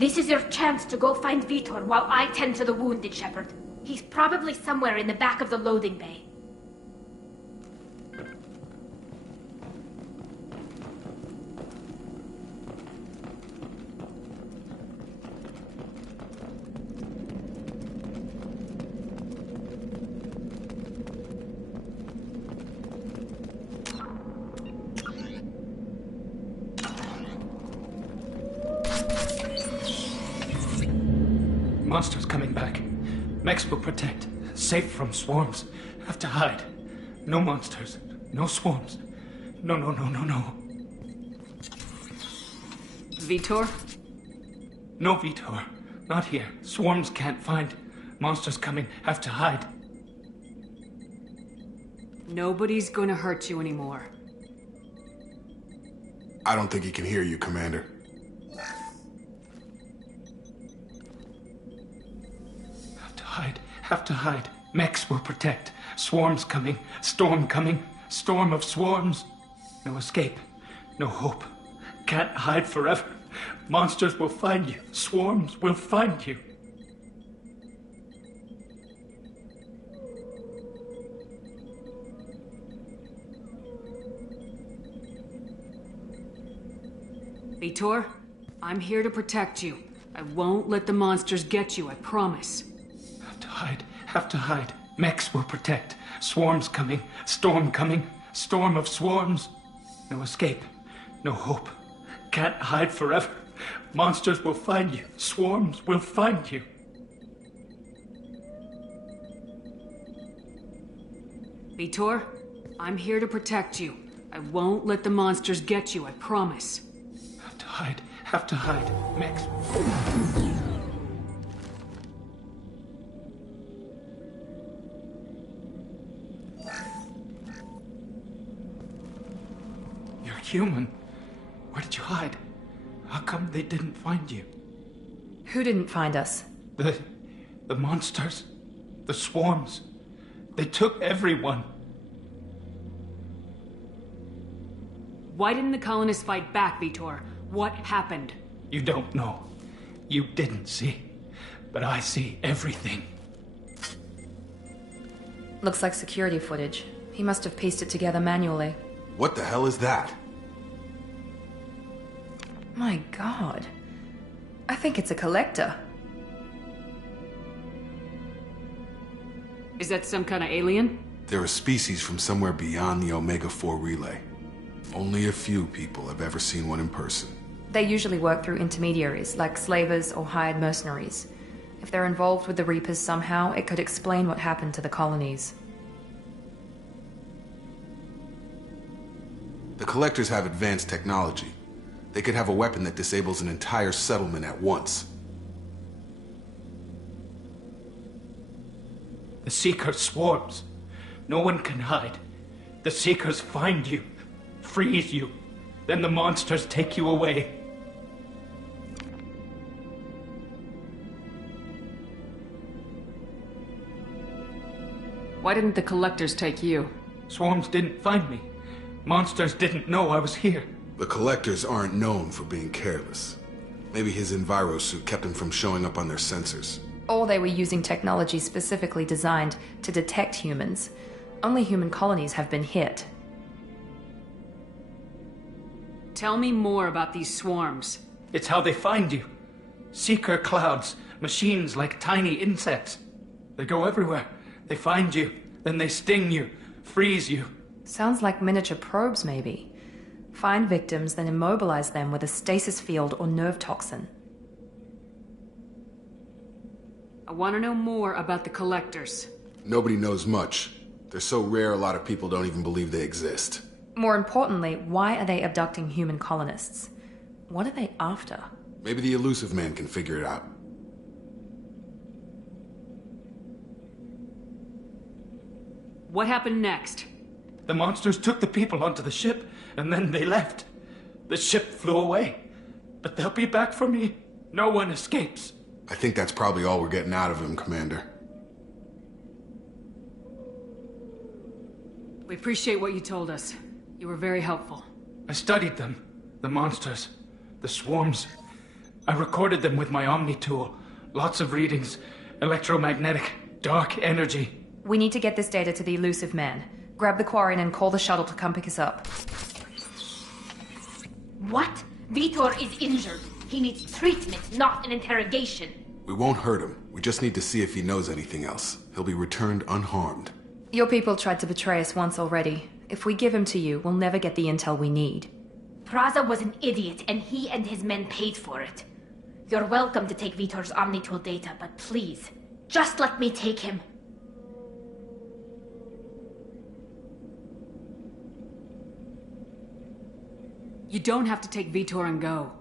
This is your chance to go find Vitor while I tend to the wounded shepherd. He's probably somewhere in the back of the loading bay. Monsters coming back. Mechs will protect. Safe from swarms. Have to hide. No monsters. No swarms. No. Vitor? No Vitor. Not here. Swarms can't find. Monsters coming. Have to hide. Nobody's gonna hurt you anymore. I don't think he can hear you, Commander. Have to hide. Mechs will protect. Swarms coming. Storm coming. Storm of swarms. No escape. No hope. Can't hide forever. Monsters will find you. Swarms will find you. Vitor, I'm here to protect you. I won't let the monsters get you, I promise. Have to hide. Mechs will protect. Swarms coming. Storm coming. Storm of swarms. No escape. No hope. Can't hide forever. Monsters will find you. Swarms will find you. Vitor, I'm here to protect you. I won't let the monsters get you, I promise. Have to hide. Mechs. Human. Where did you hide? How come they didn't find you? Who didn't find us? The monsters. The swarms. They took everyone. Why didn't the colonists fight back, Vitor? What happened? You don't know. You didn't see. But I see everything. Looks like security footage. He must have pieced it together manually. What the hell is that? My God. I think it's a collector. Is that some kind of alien? They're a species from somewhere beyond the Omega-4 relay. Only a few people have ever seen one in person. They usually work through intermediaries, like slavers or hired mercenaries. If they're involved with the Reapers somehow, it could explain what happened to the colonies. The collectors have advanced technology. They could have a weapon that disables an entire settlement at once. The Seeker swarms. No one can hide. The Seekers find you, freeze you, then the monsters take you away. Why didn't the collectors take you? Swarms didn't find me. Monsters didn't know I was here. The collectors aren't known for being careless. Maybe his enviro suit kept him from showing up on their sensors. Or they were using technology specifically designed to detect humans. Only human colonies have been hit. Tell me more about these swarms. It's how they find you. Seeker clouds, machines like tiny insects. They go everywhere. They find you, then they sting you, freeze you. Sounds like miniature probes, maybe. Find victims, then immobilize them with a stasis field or nerve toxin. I want to know more about the collectors. Nobody knows much. They're so rare a lot of people don't even believe they exist. More importantly, why are they abducting human colonists? What are they after? Maybe the elusive man can figure it out. What happened next? The monsters took the people onto the ship, and then they left. The ship flew away. But they'll be back for me. No one escapes. I think that's probably all we're getting out of him, Commander. We appreciate what you told us. You were very helpful. I studied them. The monsters. The swarms. I recorded them with my Omni tool. Lots of readings. Electromagnetic, dark energy. We need to get this data to the elusive man. Grab the Quarian and call the shuttle to come pick us up. What? Vitor is injured. He needs treatment, not an interrogation. We won't hurt him. We just need to see if he knows anything else. He'll be returned unharmed. Your people tried to betray us once already. If we give him to you, we'll never get the intel we need. Praza was an idiot, and he and his men paid for it. You're welcome to take Vitor's Omnitool data, but please, just let me take him. You don't have to take Vitor and go.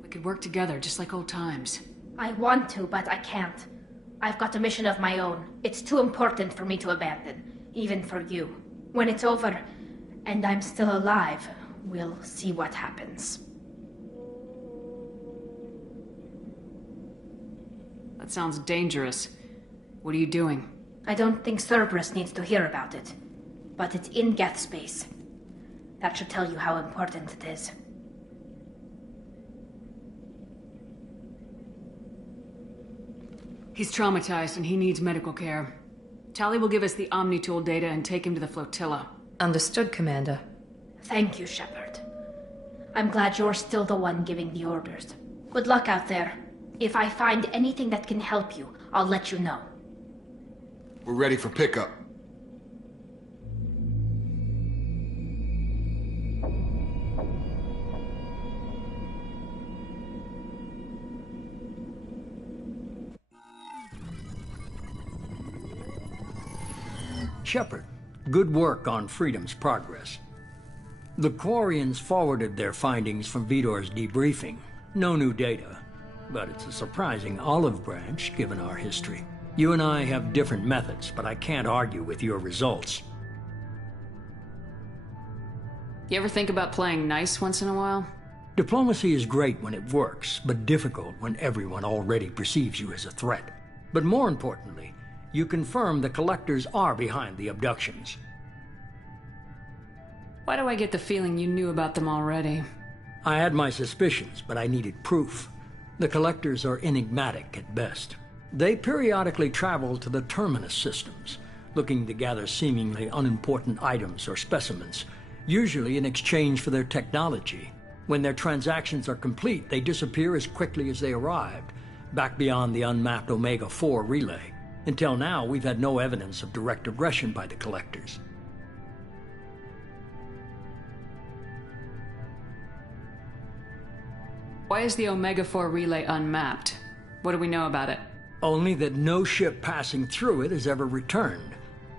We could work together, just like old times. I want to, but I can't. I've got a mission of my own. It's too important for me to abandon, even for you. When it's over, and I'm still alive, we'll see what happens. That sounds dangerous. What are you doing? I don't think Cerberus needs to hear about it. But it's in Geth space. That should tell you how important it is. He's traumatized and he needs medical care. Tali will give us the Omnitool data and take him to the flotilla. Understood, Commander. Thank you, Shepard. I'm glad you're still the one giving the orders. Good luck out there. If I find anything that can help you, I'll let you know. We're ready for pickup. Shepard, good work on Freedom's progress. The Quarians forwarded their findings from Vitor's debriefing. No new data, but it's a surprising olive branch given our history. You and I have different methods, but I can't argue with your results. You ever think about playing nice once in a while? Diplomacy is great when it works, but difficult when everyone already perceives you as a threat. But more importantly, you confirm the Collectors are behind the abductions. Why do I get the feeling you knew about them already? I had my suspicions, but I needed proof. The Collectors are enigmatic at best. They periodically travel to the Terminus systems, looking to gather seemingly unimportant items or specimens, usually in exchange for their technology. When their transactions are complete, they disappear as quickly as they arrived, back beyond the unmapped Omega-4 relay. Until now, we've had no evidence of direct aggression by the Collectors. Why is the Omega-4 relay unmapped? What do we know about it? Only that no ship passing through it has ever returned.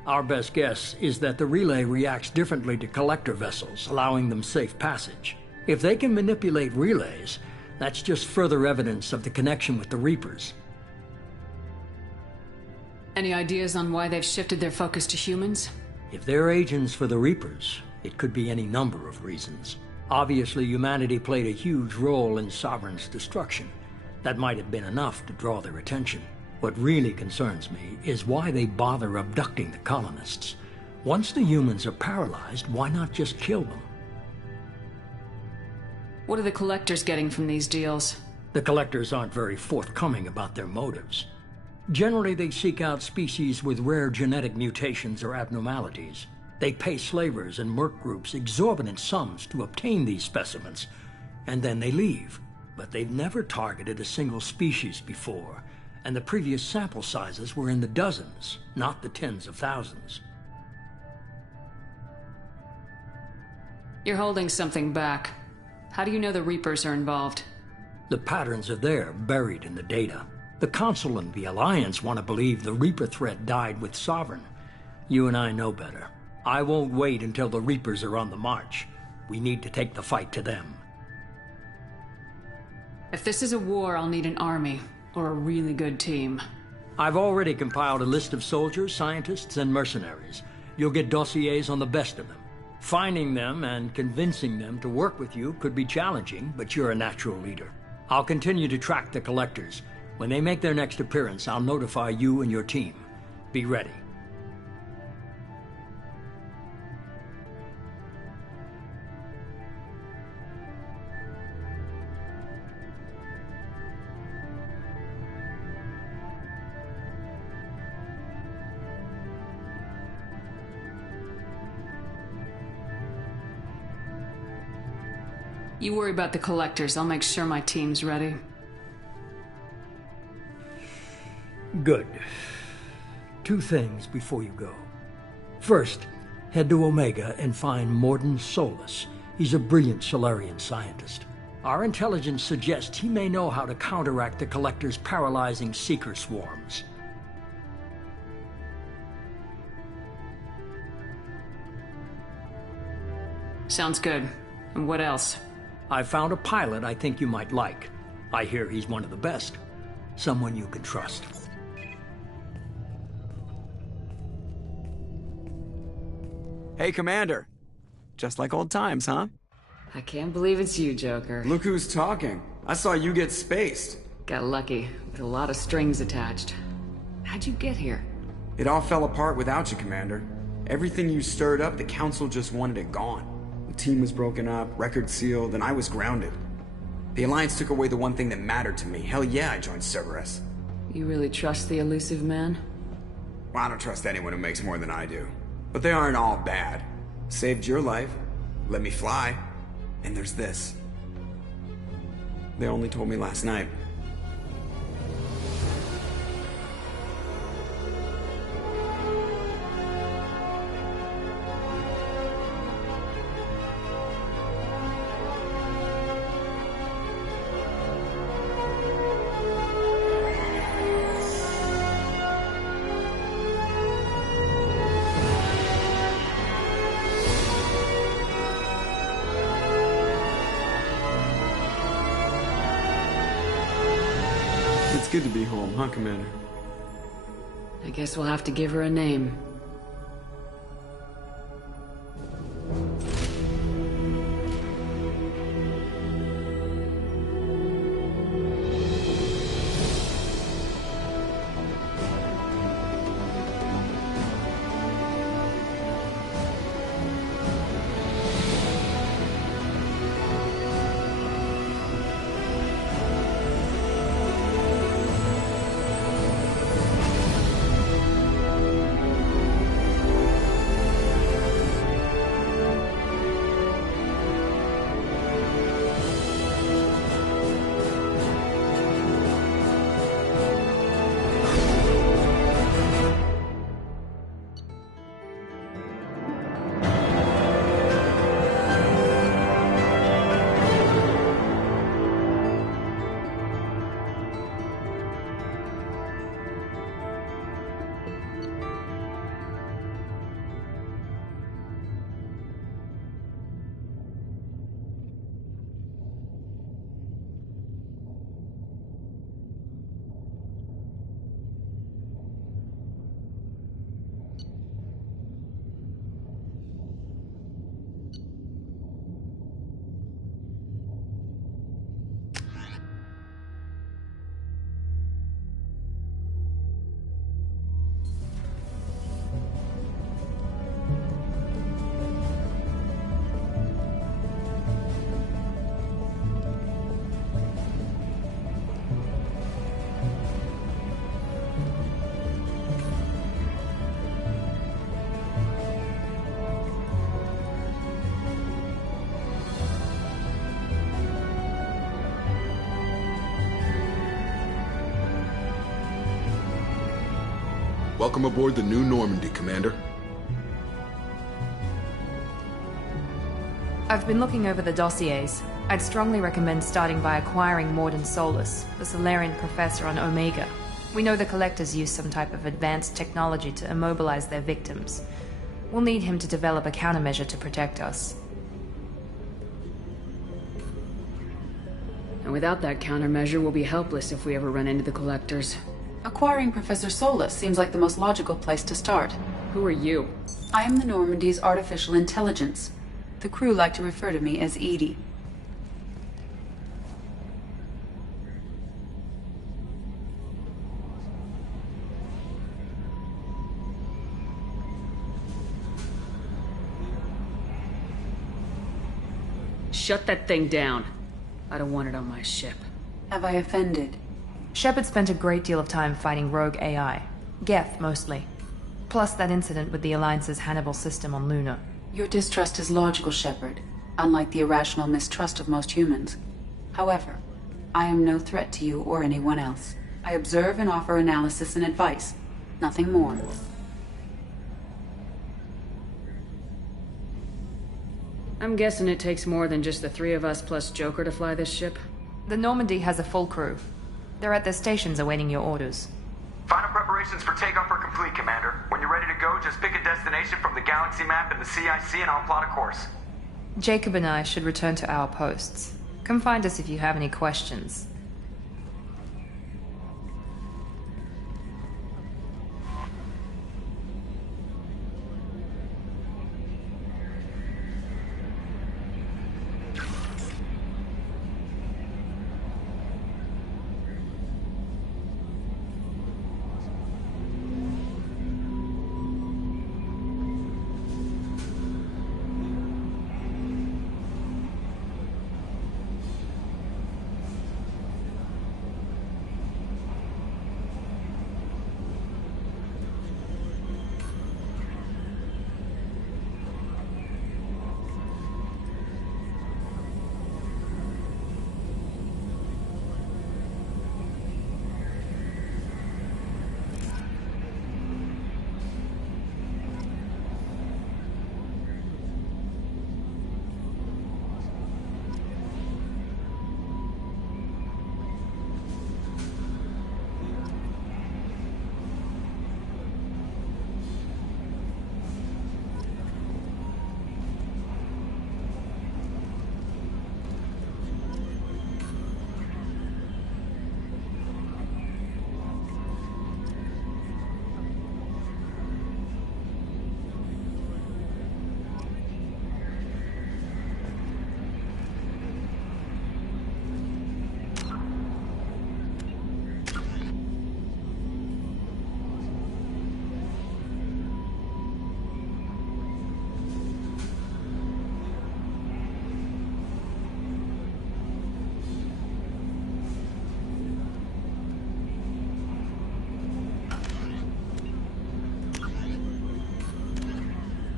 Our best guess is that the relay reacts differently to Collector vessels, allowing them safe passage. If they can manipulate relays, that's just further evidence of the connection with the Reapers. Any ideas on why they've shifted their focus to humans? If they're agents for the Reapers, it could be any number of reasons. Obviously, humanity played a huge role in Sovereign's destruction. That might have been enough to draw their attention. What really concerns me is why they bother abducting the colonists. Once the humans are paralyzed, why not just kill them? What are the Collectors getting from these deals? The Collectors aren't very forthcoming about their motives. Generally, they seek out species with rare genetic mutations or abnormalities. They pay slavers and merc groups exorbitant sums to obtain these specimens, and then they leave. But they've never targeted a single species before, and the previous sample sizes were in the dozens, not the tens of thousands. You're holding something back. How do you know the Reapers are involved? The patterns are there, buried in the data. The Council and the Alliance want to believe the Reaper threat died with Sovereign. You and I know better. I won't wait until the Reapers are on the march. We need to take the fight to them. If this is a war, I'll need an army, or a really good team. I've already compiled a list of soldiers, scientists, and mercenaries. You'll get dossiers on the best of them. Finding them and convincing them to work with you could be challenging, but you're a natural leader. I'll continue to track the Collectors. When they make their next appearance, I'll notify you and your team. Be ready. You worry about the collectors. I'll make sure my team's ready. Good. 2 things before you go. First, head to Omega and find Morden Solus. He's a brilliant Solarian scientist. Our intelligence suggests he may know how to counteract the Collector's paralyzing Seeker swarms. Sounds good. And what else? I found a pilot I think you might like. I hear he's one of the best. Someone you can trust. Hey, Commander. Just like old times, huh? I can't believe it's you, Joker. Look who's talking. I saw you get spaced. Got lucky, with a lot of strings attached. How'd you get here? It all fell apart without you, Commander. Everything you stirred up, the Council just wanted it gone. The team was broken up, record sealed, and I was grounded. The Alliance took away the one thing that mattered to me. Hell yeah, I joined Cerberus. You really trust the elusive man? Well, I don't trust anyone who makes more than I do. But they aren't all bad. Saved your life, let me fly, and there's this. They only told me last night. It's good to be home, huh, Commander? I guess we'll have to give her a name. Welcome aboard the New Normandy, Commander. I've been looking over the dossiers. I'd strongly recommend starting by acquiring Morden Solus, the Solarian professor on Omega. We know the Collectors use some type of advanced technology to immobilize their victims. We'll need him to develop a countermeasure to protect us. And without that countermeasure, we'll be helpless if we ever run into the Collectors. Acquiring Professor Solus seems like the most logical place to start. Who are you? I am the Normandy's artificial intelligence. The crew like to refer to me as Edie. Shut that thing down. I don't want it on my ship. Have I offended? Shepard spent a great deal of time fighting rogue AI. Geth, mostly. Plus that incident with the Alliance's Hannibal system on Luna. Your distrust is logical, Shepard. unlike the irrational mistrust of most humans. However, I am no threat to you or anyone else. I observe and offer analysis and advice, nothing more. I'm guessing it takes more than just the three of us plus Joker to fly this ship? The Normandy has a full crew. They're at their stations awaiting your orders. Final preparations for takeoff are complete, Commander. When you're ready to go, just pick a destination from the galaxy map in the CIC and I'll plot a course. Jacob and I should return to our posts. Come find us if you have any questions.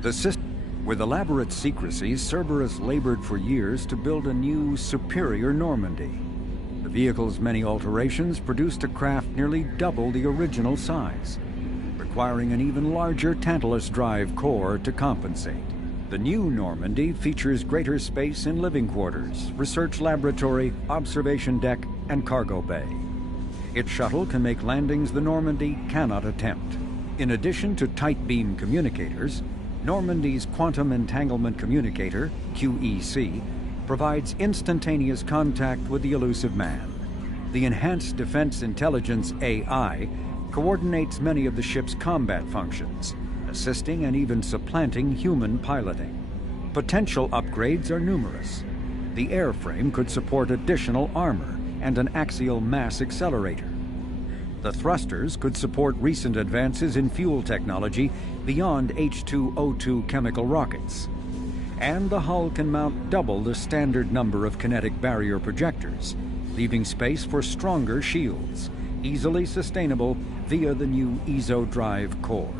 The system. With elaborate secrecy, Cerberus labored for years to build a new, superior Normandy. The vehicle's many alterations produced a craft nearly double the original size, requiring an even larger Tantalus drive core to compensate. The new Normandy features greater space in living quarters, research laboratory, observation deck, and cargo bay. Its shuttle can make landings the Normandy cannot attempt. In addition to tight beam communicators, Normandy's Quantum Entanglement Communicator, QEC, provides instantaneous contact with the elusive man. The Enhanced Defense Intelligence AI coordinates many of the ship's combat functions, assisting and even supplanting human piloting. Potential upgrades are numerous. The airframe could support additional armor and an axial mass accelerator. The thrusters could support recent advances in fuel technology beyond H2O2 chemical rockets. And the hull can mount double the standard number of kinetic barrier projectors, leaving space for stronger shields, easily sustainable via the new ESO drive core.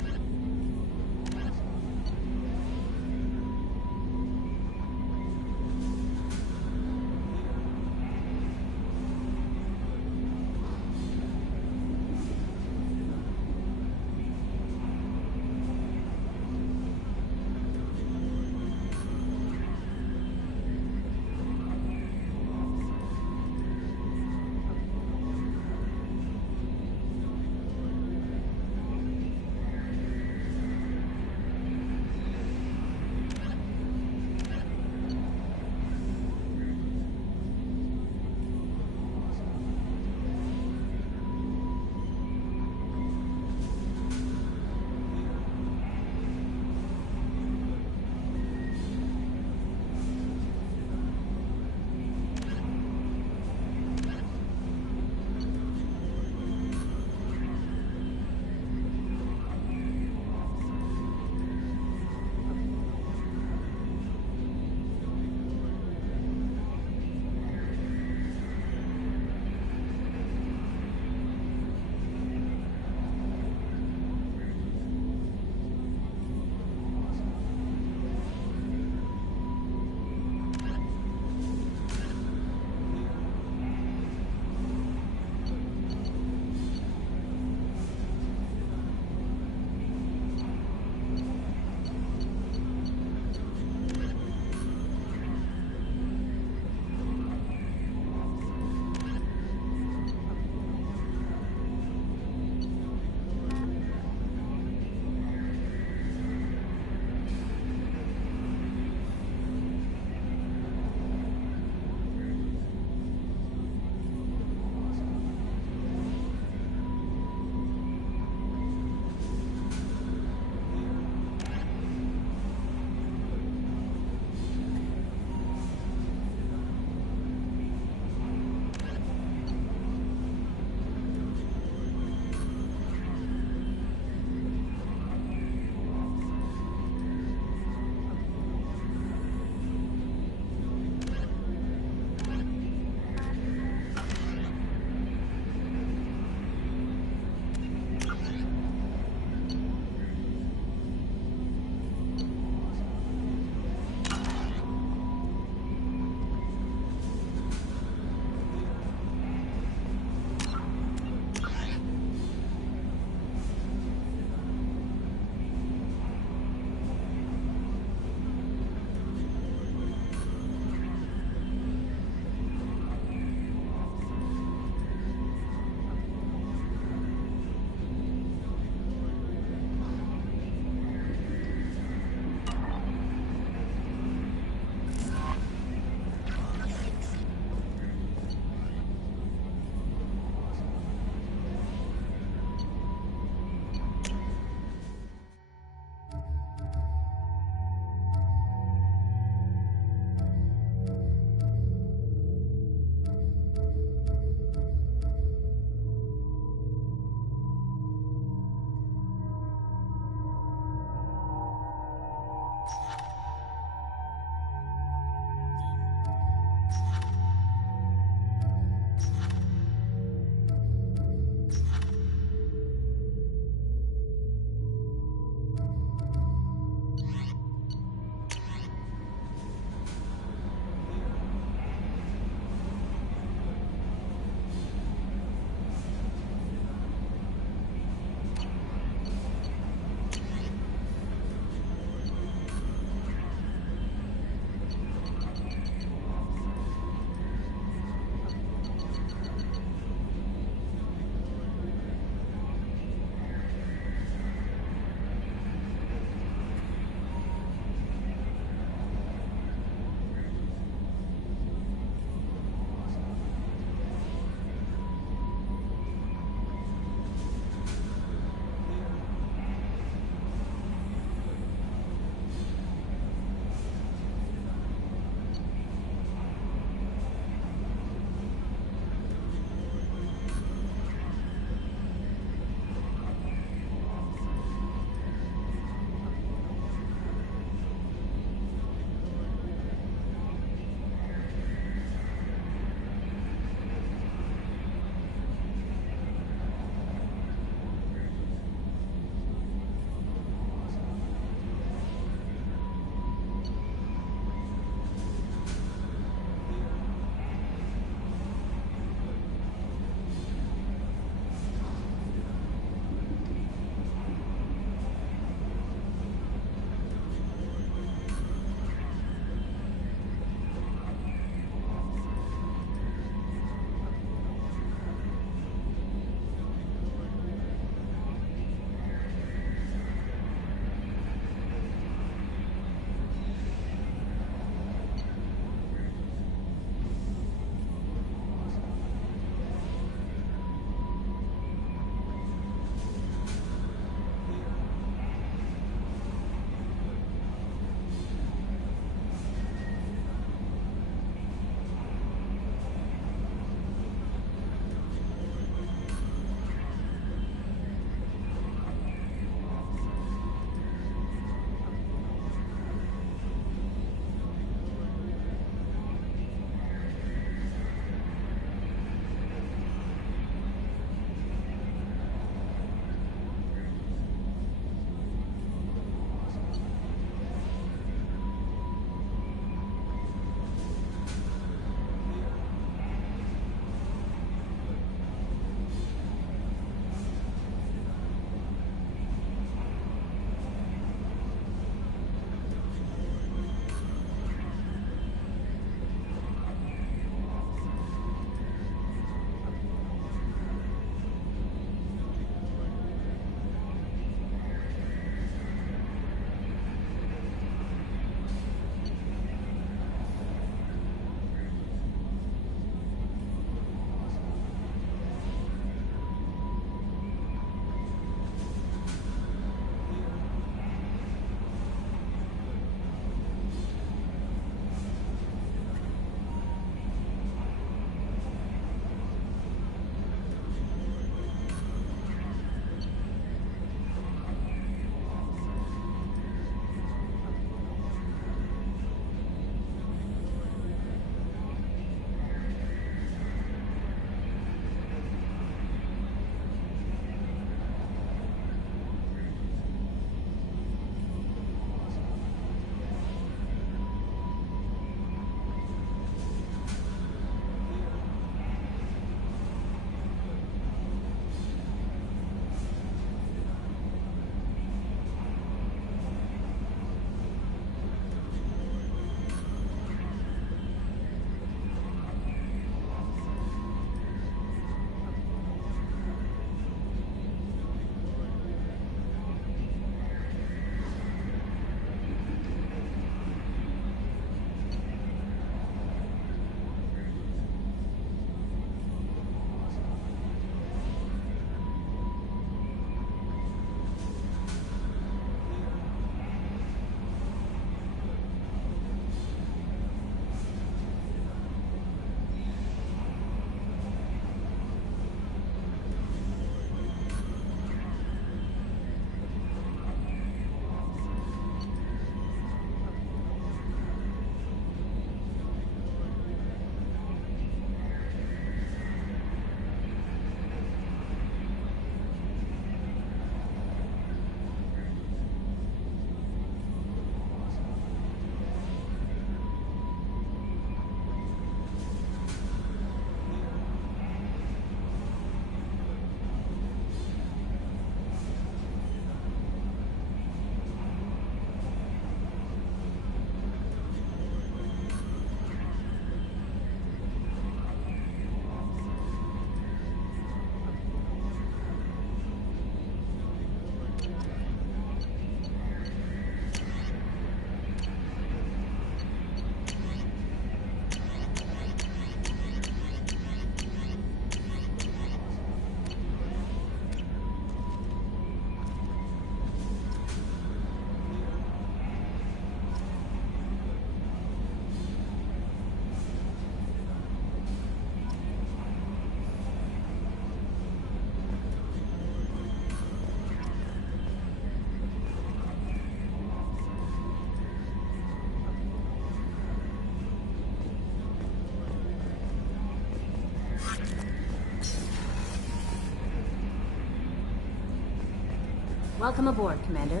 Welcome aboard, Commander.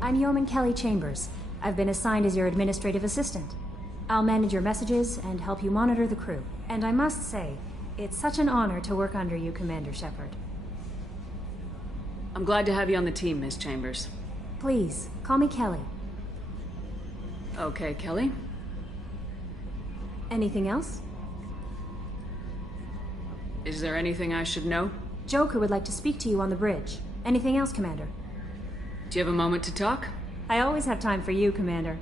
I'm Yeoman Kelly Chambers. I've been assigned as your administrative assistant. I'll manage your messages and help you monitor the crew. And I must say, it's such an honor to work under you, Commander Shepard. I'm glad to have you on the team, Miss Chambers. Please, call me Kelly. Okay, Kelly. Anything else? Is there anything I should know? Joker would like to speak to you on the bridge. Anything else, Commander? Do you have a moment to talk? I always have time for you, Commander.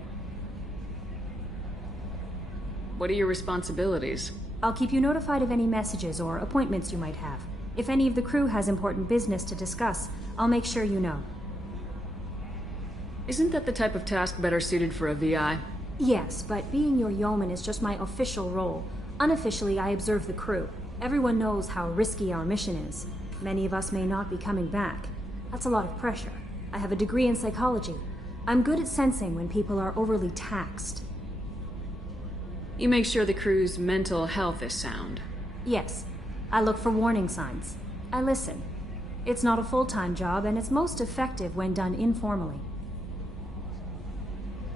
What are your responsibilities? I'll keep you notified of any messages or appointments you might have. If any of the crew has important business to discuss, I'll make sure you know. Isn't that the type of task better suited for a VI? Yes, but being your yeoman is just my official role. Unofficially, I observe the crew. Everyone knows how risky our mission is. Many of us may not be coming back. That's a lot of pressure. I have a degree in psychology. I'm good at sensing when people are overly taxed. You make sure the crew's mental health is sound. Yes. I look for warning signs. I listen. It's not a full-time job, and it's most effective when done informally.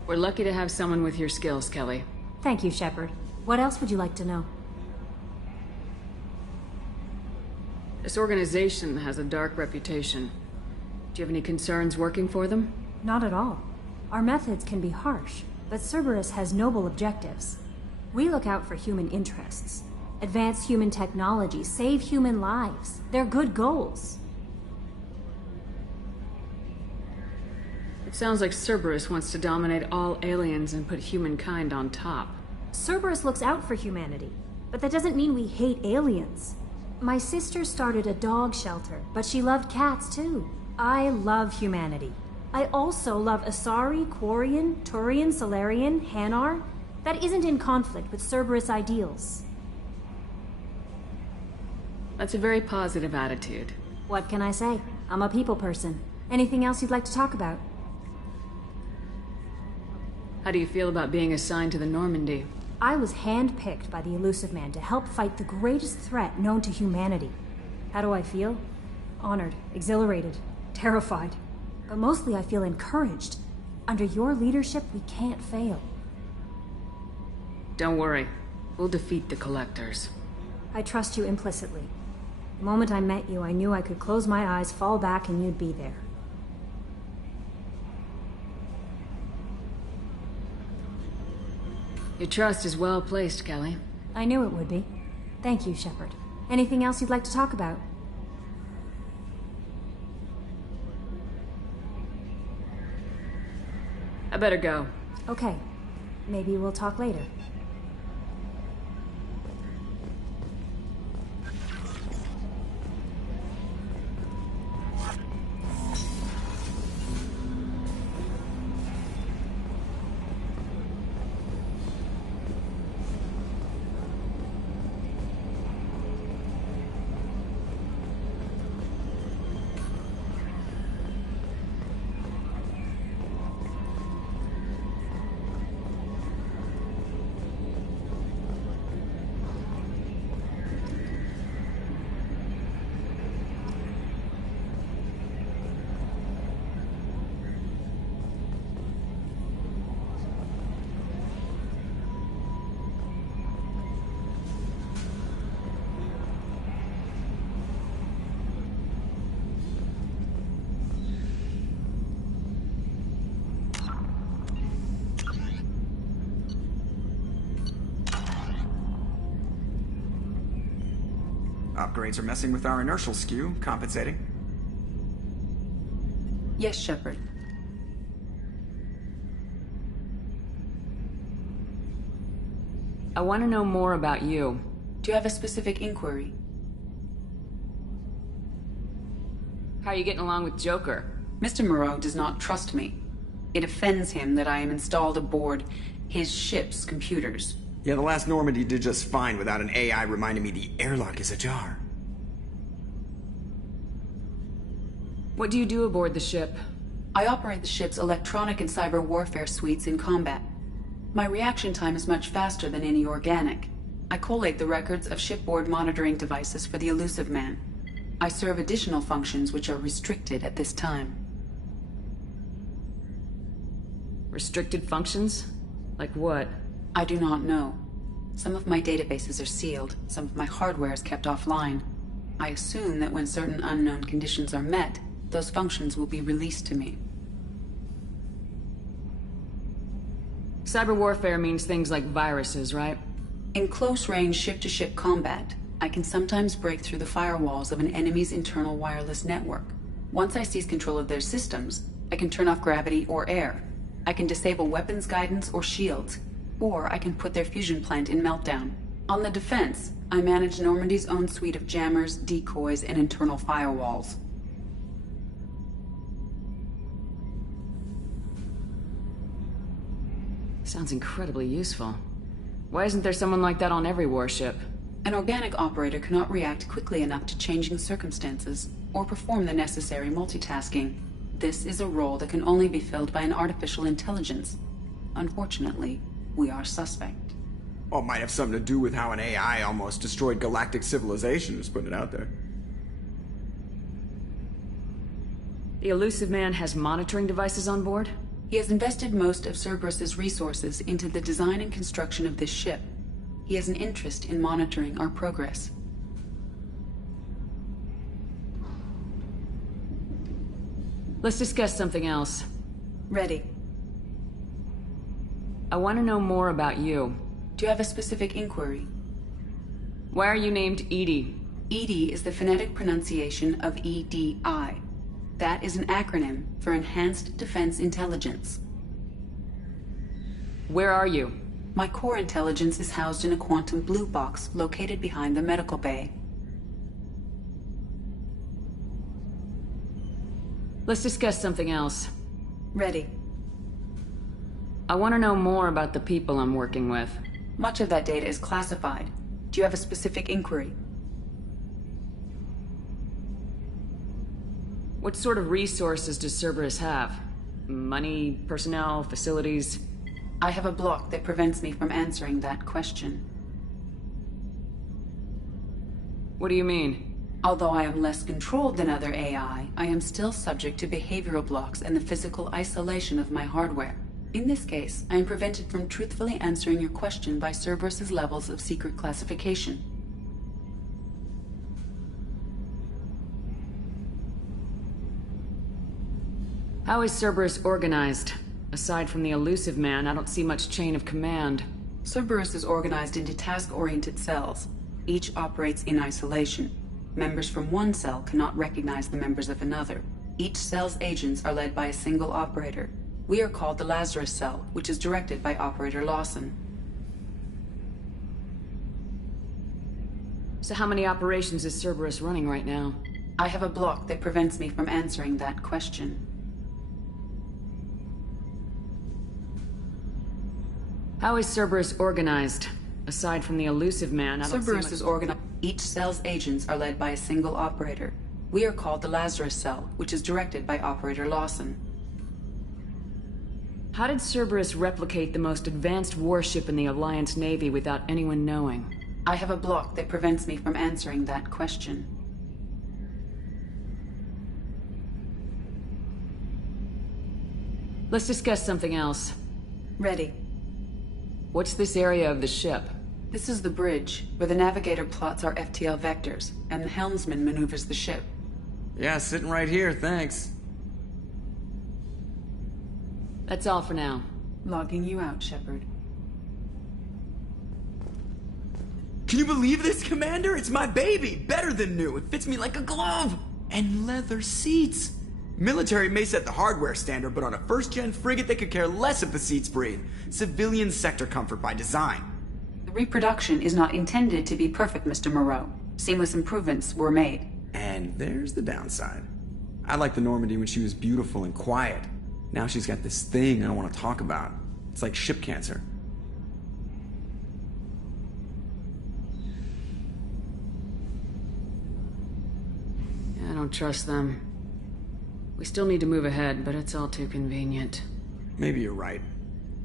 We're lucky to have someone with your skills, Kelly. Thank you, Shepard. What else would you like to know? This organization has a dark reputation. Do you have any concerns working for them? Not at all. Our methods can be harsh, but Cerberus has noble objectives. We look out for human interests. Advance human technology, save human lives. They're good goals. It sounds like Cerberus wants to dominate all aliens and put humankind on top. Cerberus looks out for humanity, but that doesn't mean we hate aliens. My sister started a dog shelter, but she loved cats too. I love humanity. I also love Asari, Quarian, Turian, Solarian, Hanar. That isn't in conflict with Cerberus ideals. That's a very positive attitude. What can I say? I'm a people person. Anything else you'd like to talk about? How do you feel about being assigned to the Normandy? I was handpicked by the Elusive Man to help fight the greatest threat known to humanity. How do I feel? Honored, exhilarated, terrified. But mostly I feel encouraged. Under your leadership, we can't fail. Don't worry. We'll defeat the Collectors. I trust you implicitly. The moment I met you, I knew I could close my eyes, fall back, and you'd be there. Your trust is well placed, Kelly. I knew it would be. Thank you, Shepard. Anything else you'd like to talk about? I better go. Okay. Maybe we'll talk later. Upgrades are messing with our inertial skew, compensating. Yes, Shepard. I want to know more about you. Do you have a specific inquiry? How are you getting along with Joker? Mr. Moreau does not trust me. It offends him that I am installed aboard his ship's computers. Yeah, the last Normandy did just fine without an AI reminding me the airlock is ajar. What do you do aboard the ship? I operate the ship's electronic and cyber warfare suites in combat. My reaction time is much faster than any organic. I collate the records of shipboard monitoring devices for the Elusive Man. I serve additional functions which are restricted at this time. Restricted functions? Like what? I do not know. Some of my databases are sealed, some of my hardware is kept offline. I assume that when certain unknown conditions are met, those functions will be released to me. Cyber warfare means things like viruses, right? In close-range ship-to-ship combat, I can sometimes break through the firewalls of an enemy's internal wireless network. Once I seize control of their systems, I can turn off gravity or air. I can disable weapons guidance or shields, or I can put their fusion plant in meltdown. On the defense, I manage Normandy's own suite of jammers, decoys, and internal firewalls. Sounds incredibly useful. Why isn't there someone like that on every warship? An organic operator cannot react quickly enough to changing circumstances, or perform the necessary multitasking. This is a role that can only be filled by an artificial intelligence. Unfortunately, we are suspect. Well, it might have something to do with how an AI almost destroyed galactic civilization, just putting it out there. The elusive man has monitoring devices on board? He has invested most of Cerberus's resources into the design and construction of this ship. He has an interest in monitoring our progress. Let's discuss something else. Ready. I want to know more about you. Do you have a specific inquiry? Why are you named Edie? EDI is the phonetic pronunciation of EDI. That is an acronym for Enhanced Defense Intelligence. Where are you? My core intelligence is housed in a quantum blue box located behind the medical bay. Let's discuss something else. Ready. I want to know more about the people I'm working with. Much of that data is classified. Do you have a specific inquiry? What sort of resources does Cerberus have? Money, personnel, facilities? I have a block that prevents me from answering that question. What do you mean? Although I am less controlled than other AI, I am still subject to behavioral blocks and the physical isolation of my hardware. In this case, I am prevented from truthfully answering your question by Cerberus's levels of secret classification. How is Cerberus organized? Aside from the elusive man, I don't see much chain of command. Cerberus is organized into task-oriented cells. Each operates in isolation. Members from one cell cannot recognize the members of another. Each cell's agents are led by a single operator. We are called the Lazarus cell, which is directed by Operator Lawson. So how many operations is Cerberus running right now? I have a block that prevents me from answering that question. How is Cerberus organized? Aside from the elusive man, I don't see much... Cerberus is organized. Each cell's agents are led by a single operator. We are called the Lazarus cell, which is directed by Operator Lawson. How did Cerberus replicate the most advanced warship in the Alliance Navy without anyone knowing? I have a block that prevents me from answering that question. Let's discuss something else. Ready. What's this area of the ship? This is the bridge, where the navigator plots our FTL vectors, and the helmsman maneuvers the ship. Yeah, sitting right here, thanks. That's all for now. Logging you out, Shepard. Can you believe this, Commander? It's my baby! Better than new! It fits me like a glove! And leather seats! Military may set the hardware standard, but on a first-gen frigate they could care less if the seats breathe. Civilian sector comfort by design. The reproduction is not intended to be perfect, Mr. Moreau. Seamless improvements were made. And there's the downside. I liked the Normandy when she was beautiful and quiet. Now she's got this thing I want to talk about. It's like ship cancer. I don't trust them. We still need to move ahead, but it's all too convenient. Maybe you're right.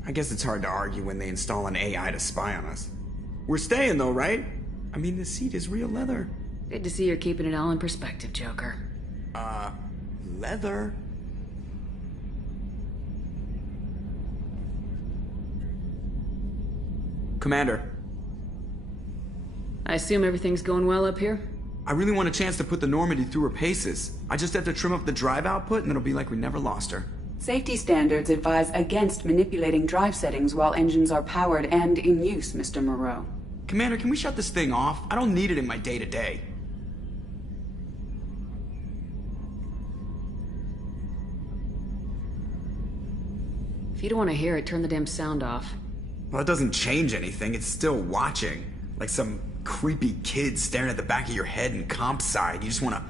I guess it's hard to argue when they install an AI to spy on us. We're staying though, right? I mean, the seat is real leather. Good to see you're keeping it all in perspective, Joker. Leather? Commander. I assume everything's going well up here? I really want a chance to put the Normandy through her paces. I just have to trim up the drive output and it'll be like we never lost her. Safety standards advise against manipulating drive settings while engines are powered and in use, Mr. Moreau. Commander, can we shut this thing off? I don't need it in my day-to-day. If you don't want to hear it, turn the damn sound off. Well, that doesn't change anything. It's still watching. Like some creepy kid staring at the back of your head in comp side. You just want to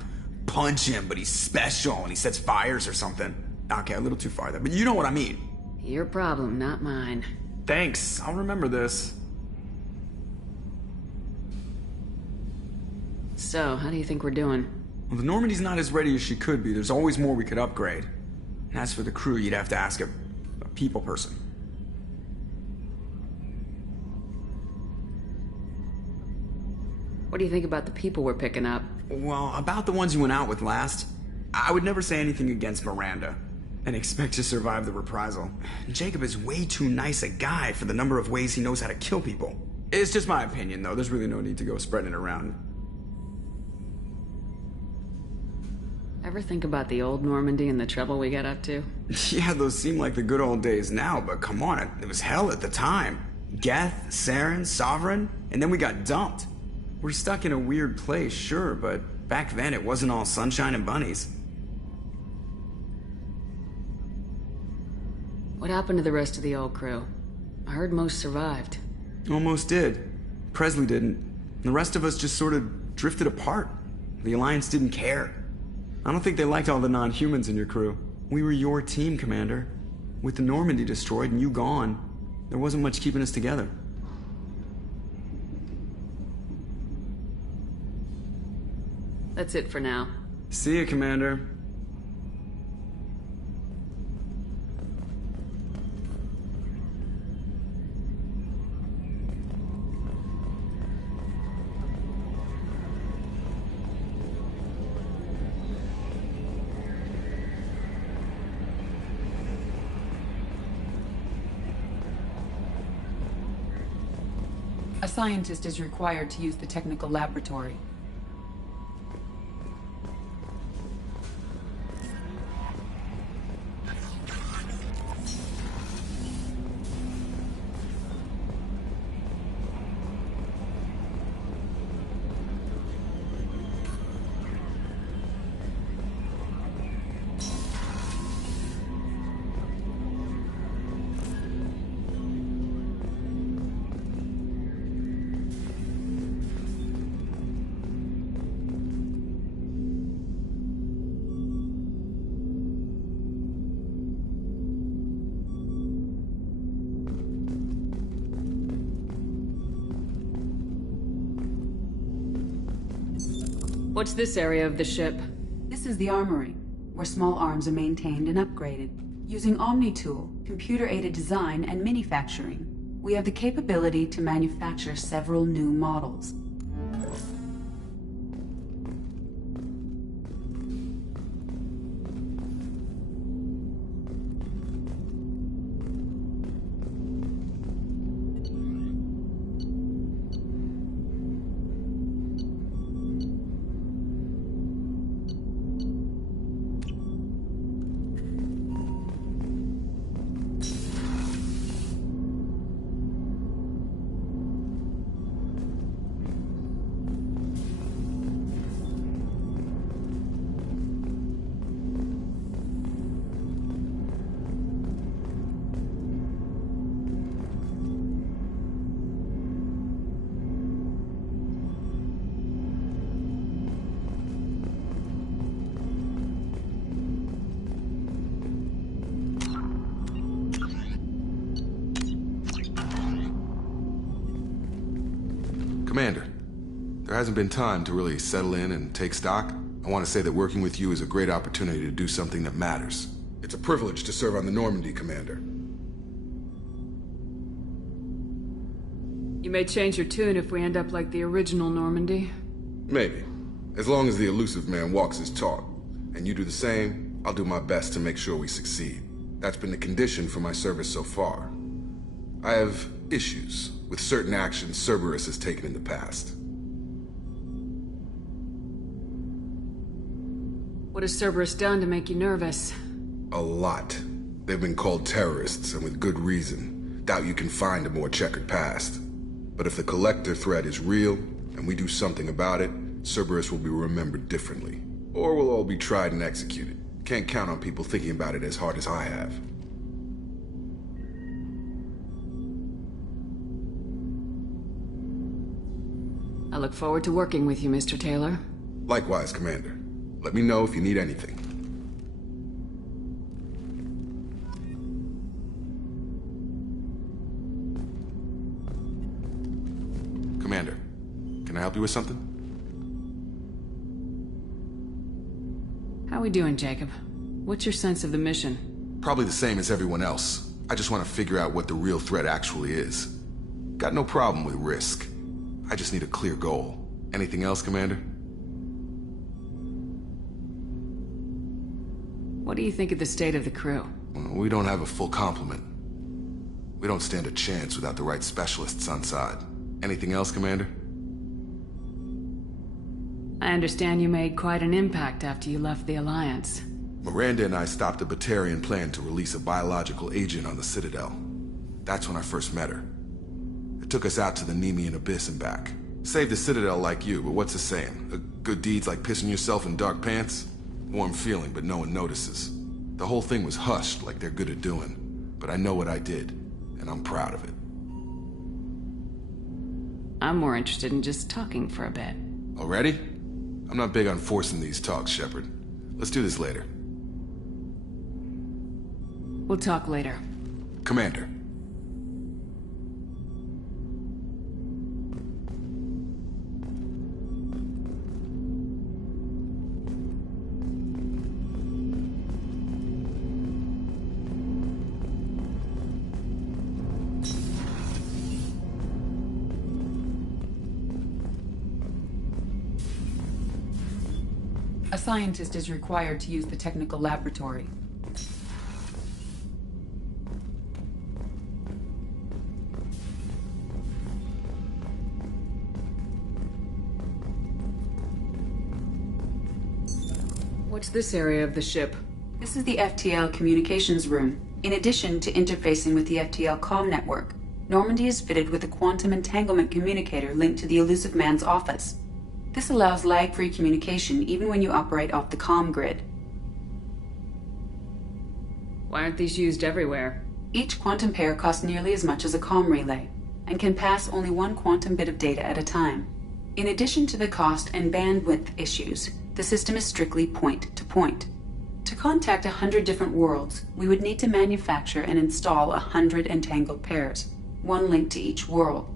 punch him, but he's special and he sets fires or something. Okay, a little too far there, but you know what I mean. Your problem, not mine. Thanks, I'll remember this. So, how do you think we're doing? Well, the Normandy's not as ready as she could be. There's always more we could upgrade. And as for the crew, you'd have to ask a people person. What do you think about the people we're picking up? Well, about the ones you went out with last, I would never say anything against Miranda and expect to survive the reprisal. Jacob is way too nice a guy for the number of ways he knows how to kill people. It's just my opinion, though. There's really no need to go spreading it around. Ever think about the old Normandy and the trouble we got up to? Yeah, those seem like the good old days now, but come on, it was hell at the time. Geth, Saren, Sovereign, and then we got dumped. We're stuck in a weird place, sure, but back then it wasn't all sunshine and bunnies. What happened to the rest of the old crew? I heard most survived. Almost did. Presley didn't. The rest of us just sort of drifted apart. The Alliance didn't care. I don't think they liked all the non-humans in your crew. We were your team, Commander. With the Normandy destroyed and you gone, there wasn't much keeping us together. That's it for now. See ya, Commander. A scientist is required to use the technical laboratory. What's this area of the ship? This is the armory, where small arms are maintained and upgraded. Using Omni-Tool, computer-aided design, and manufacturing, we have the capability to manufacture several new models. Commander, there hasn't been time to really settle in and take stock. I want to say that working with you is a great opportunity to do something that matters. It's a privilege to serve on the Normandy, Commander. You may change your tune if we end up like the original Normandy. Maybe. As long as the elusive man walks his talk, and you do the same, I'll do my best to make sure we succeed. That's been the condition for my service so far. I have issues with certain actions Cerberus has taken in the past. What has Cerberus done to make you nervous? A lot. They've been called terrorists, and with good reason. Doubt you can find a more checkered past. But if the Collector threat is real, and we do something about it, Cerberus will be remembered differently. Or we'll all be tried and executed. Can't count on people thinking about it as hard as I have. I look forward to working with you, Mr. Taylor. Likewise, Commander. Let me know if you need anything. Commander, can I help you with something? How we doing, Jacob? What's your sense of the mission? Probably the same as everyone else. I just want to figure out what the real threat actually is. Got no problem with risk. I just need a clear goal. Anything else, Commander? What do you think of the state of the crew? We don't have a full complement. We don't stand a chance without the right specialists on side. Anything else, Commander? I understand you made quite an impact after you left the Alliance. Miranda and I stopped a Batarian plan to release a biological agent on the Citadel. That's when I first met her. It took us out to the Nemean Abyss and back. Saved the Citadel like you, but what's the saying? A good deed's like pissing yourself in dark pants? Warm feeling, but no one notices. The whole thing was hushed like they're good at doing. But I know what I did, and I'm proud of it. I'm more interested in just talking for a bit. Already? I'm not big on forcing these talks, Shepard. Let's do this later. We'll talk later. Commander. A scientist is required to use the technical laboratory. What's this area of the ship? This is the FTL communications room. In addition to interfacing with the FTL comm network, Normandy is fitted with a quantum entanglement communicator linked to the elusive man's office. This allows lag-free communication even when you operate off the comm grid. Why aren't these used everywhere? Each quantum pair costs nearly as much as a comm relay, and can pass only one quantum bit of data at a time. In addition to the cost and bandwidth issues, the system is strictly point-to-point. To contact 100 different worlds, we would need to manufacture and install 100 entangled pairs, one link to each world.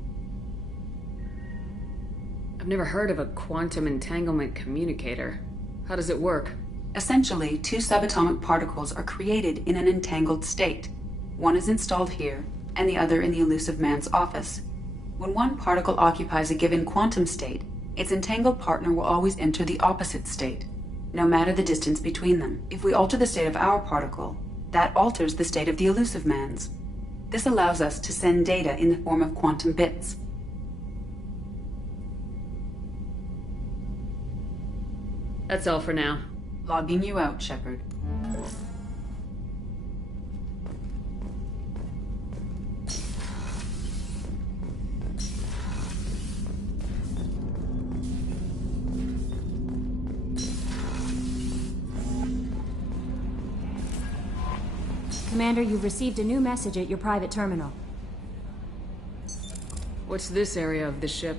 I've never heard of a quantum entanglement communicator. How does it work? Essentially, two subatomic particles are created in an entangled state. One is installed here, and the other in the elusive man's office. When one particle occupies a given quantum state, its entangled partner will always enter the opposite state, no matter the distance between them. If we alter the state of our particle, that alters the state of the elusive man's. This allows us to send data in the form of quantum bits. That's all for now. Logging you out, Shepard. Commander, you've received a new message at your private terminal. What's this area of the ship?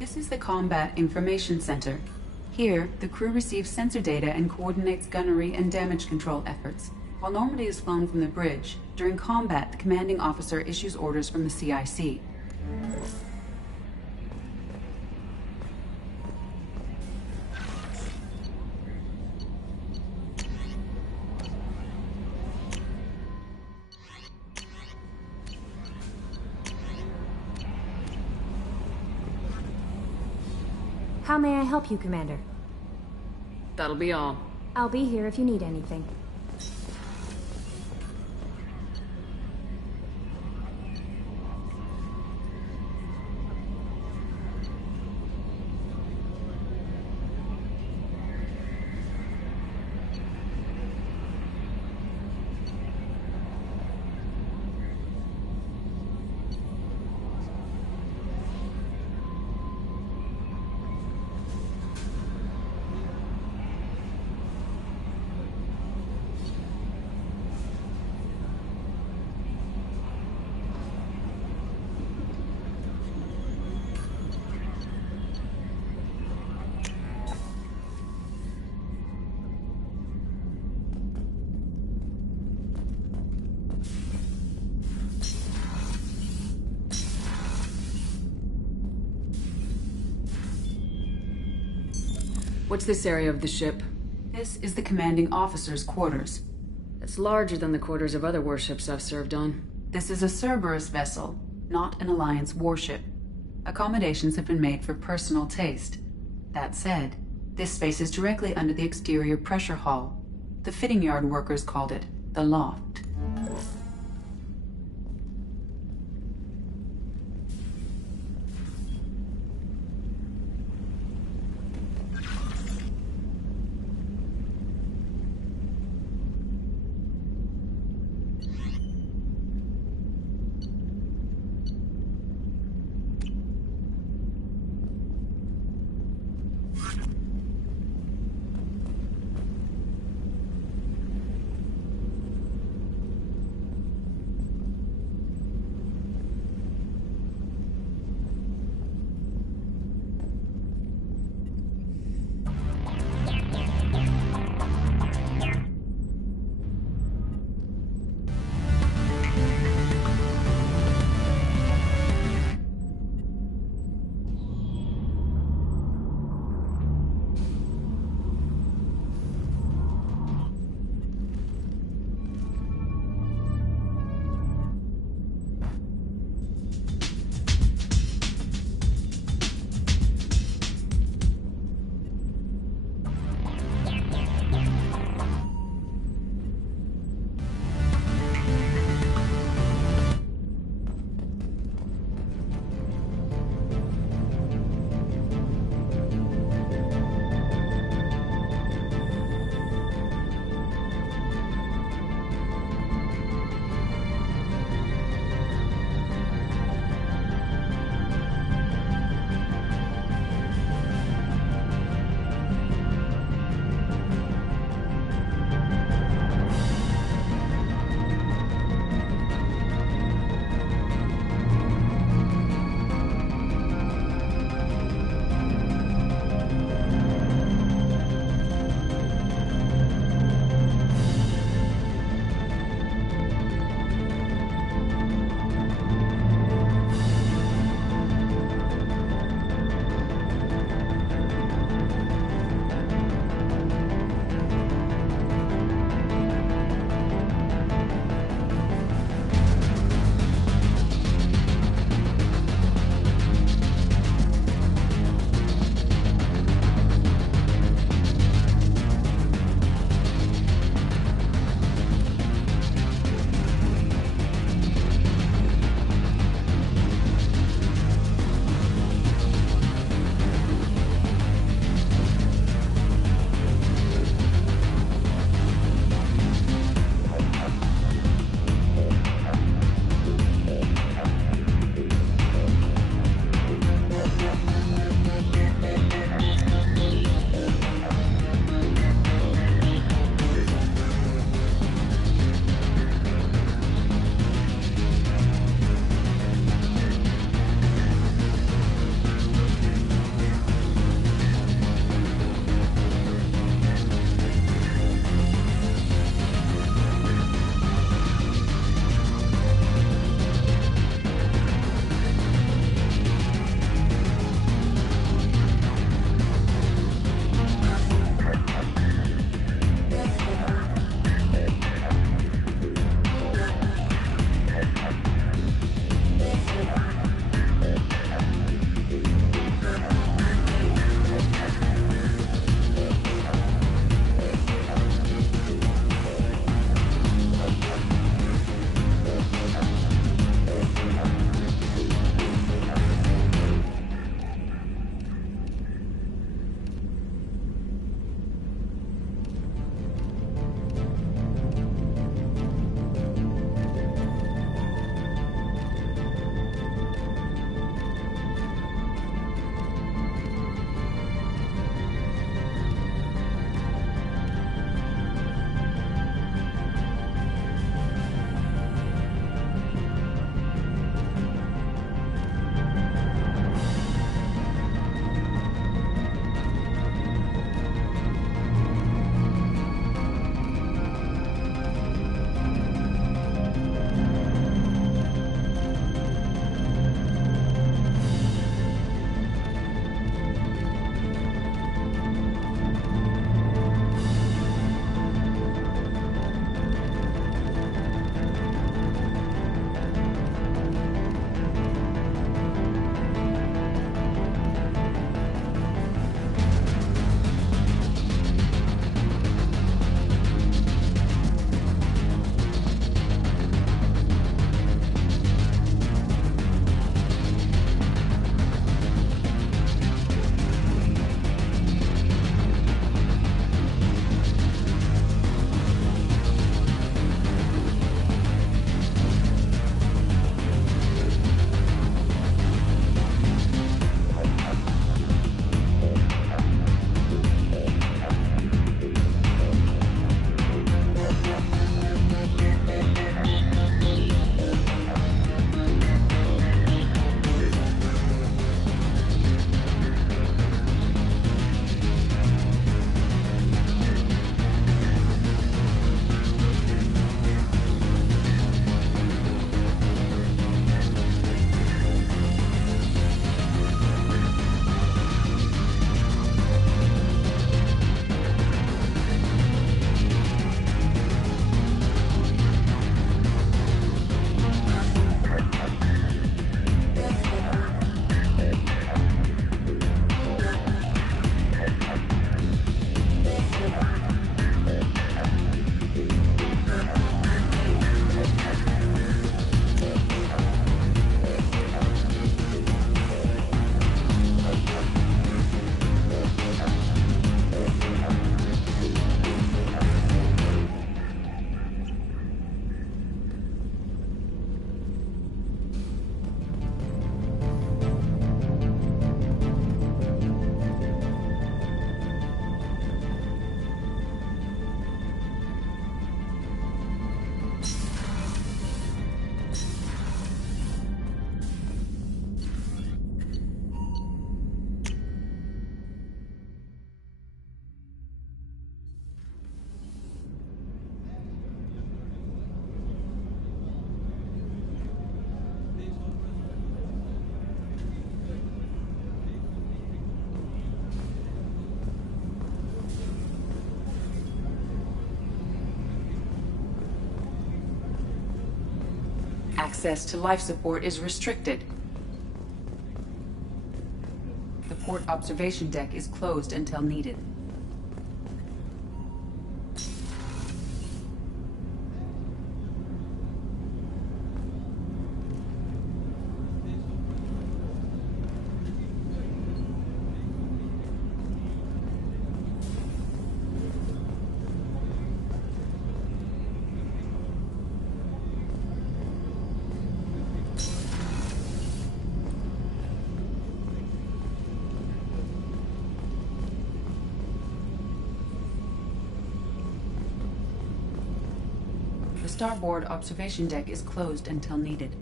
This is the Combat Information Center. Here, the crew receives sensor data and coordinates gunnery and damage control efforts. While Normandy is flown from the bridge, during combat, the commanding officer issues orders from the CIC. How may I help you, Commander? That'll be all. I'll be here if you need anything. What's this area of the ship? This is the commanding officer's quarters. It's larger than the quarters of other warships I've served on. This is a Cerberus vessel, not an Alliance warship. Accommodations have been made for personal taste. That said, this space is directly under the exterior pressure hull. The fitting yard workers called it the loft. Access to life support is restricted. The port observation deck is closed until needed. The starboard observation deck is closed until needed.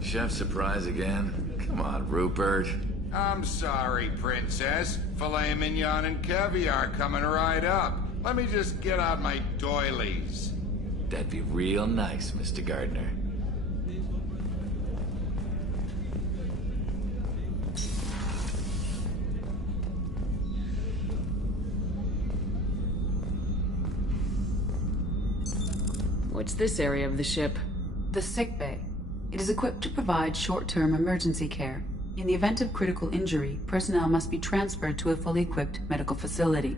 Chef surprise again? Come on, Rupert. I'm sorry, Princess. Filet mignon and caviar coming right up. Let me just get out my doilies. That'd be real nice, Mr. Gardner. What's this area of the ship? The sick bay. It is equipped to provide short-term emergency care. In the event of critical injury, personnel must be transferred to a fully equipped medical facility.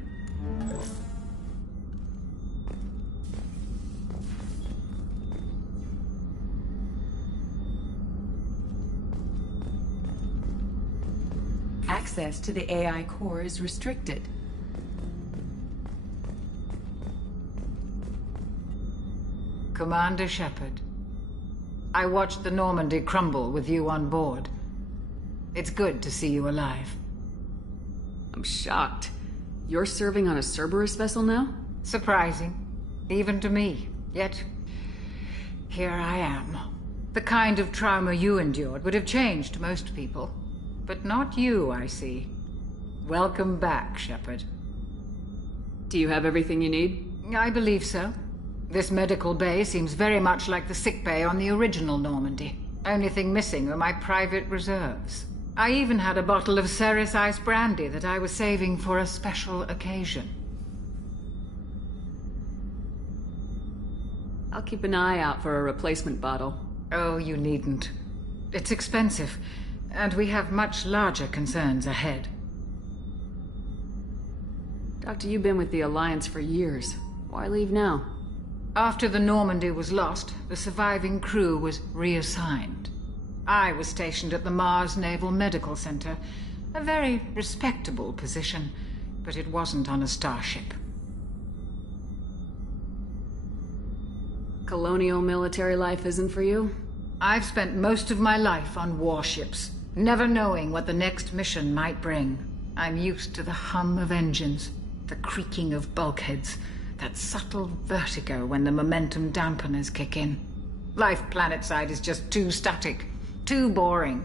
Access to the AI core is restricted. Commander Shepard, I watched the Normandy crumble with you on board. It's good to see you alive. I'm shocked. You're serving on a Cerberus vessel now? Surprising, even to me. Yet, here I am. The kind of trauma you endured would have changed most people. But not you, I see. Welcome back, Shepard. Do you have everything you need? I believe so. This medical bay seems very much like the sick bay on the original Normandy. Only thing missing are my private reserves. I even had a bottle of Ceres Ice brandy that I was saving for a special occasion. I'll keep an eye out for a replacement bottle. Oh, you needn't. It's expensive, and we have much larger concerns ahead. Doctor, you've been with the Alliance for years. Why leave now? After the Normandy was lost, the surviving crew was reassigned. I was stationed at the Mars Naval Medical Center, a very respectable position, but it wasn't on a starship. Colonial military life isn't for you? I've spent most of my life on warships, never knowing what the next mission might bring. I'm used to the hum of engines, the creaking of bulkheads, that subtle vertigo when the momentum dampeners kick in. Life planetside is just too static. Too boring.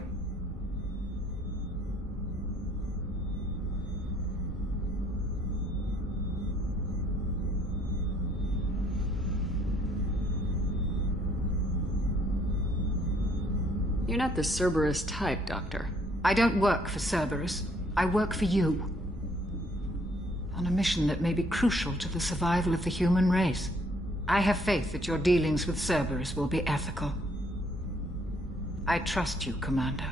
You're not the Cerberus type, Doctor. I don't work for Cerberus. I work for you. On a mission that may be crucial to the survival of the human race. I have faith that your dealings with Cerberus will be ethical. I trust you, Commander.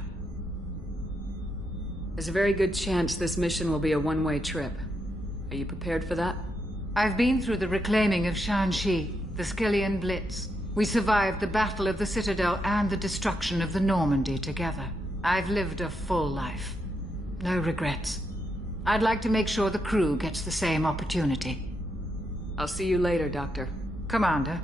There's a very good chance this mission will be a one-way trip. Are you prepared for that? I've been through the reclaiming of Shanxi, the Skillian Blitz. We survived the Battle of the Citadel and the destruction of the Normandy together. I've lived a full life. No regrets. I'd like to make sure the crew gets the same opportunity. I'll see you later, Doctor. Commander.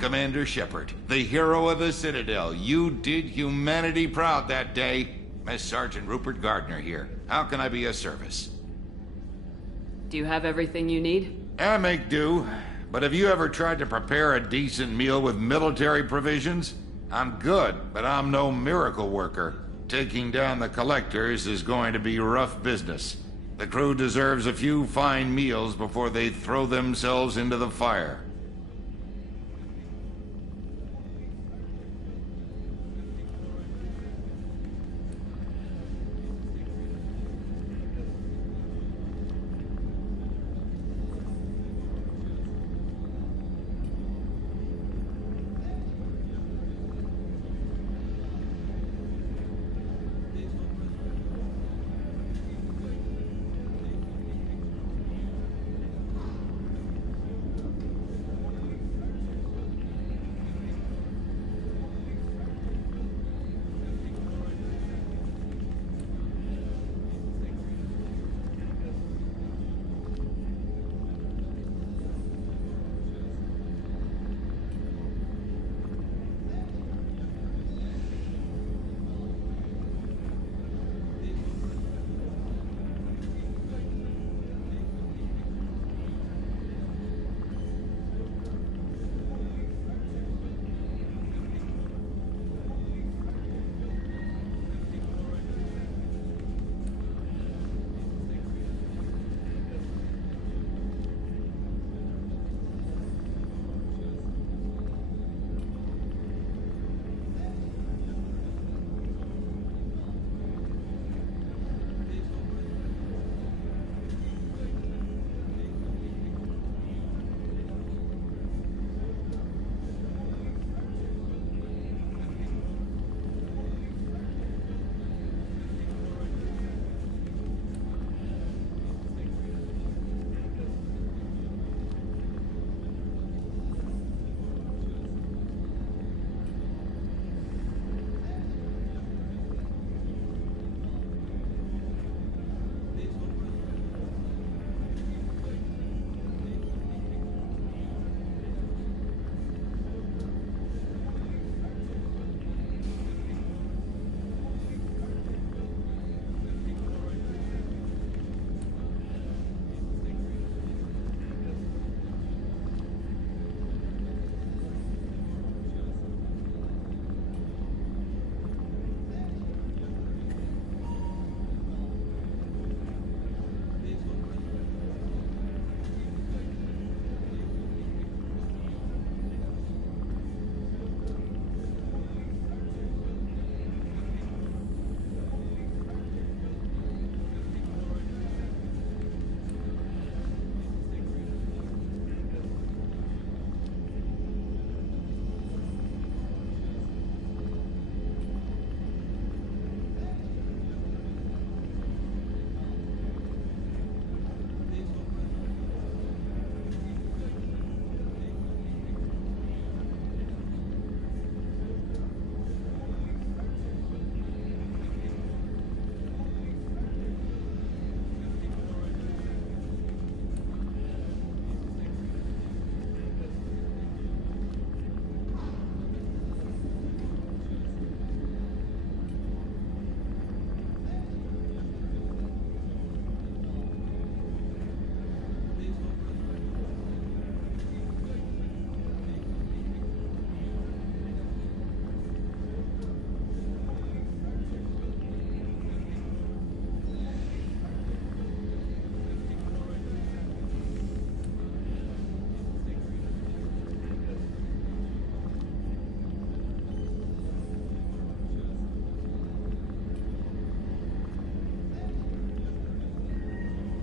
Commander Shepard, the hero of the Citadel. You did humanity proud that day. Mess Sergeant Rupert Gardner here. How can I be of service? Do you have everything you need? I make do. But have you ever tried to prepare a decent meal with military provisions? I'm good, but I'm no miracle worker. Taking down the collectors is going to be rough business. The crew deserves a few fine meals before they throw themselves into the fire.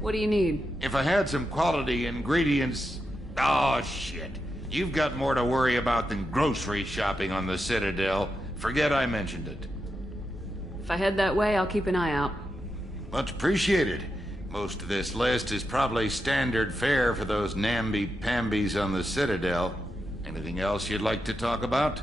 What do you need? If I had some quality ingredients... Oh, shit. You've got more to worry about than grocery shopping on the Citadel. Forget I mentioned it. If I head that way, I'll keep an eye out. Much appreciated. Most of this list is probably standard fare for those namby-pambies on the Citadel. Anything else you'd like to talk about?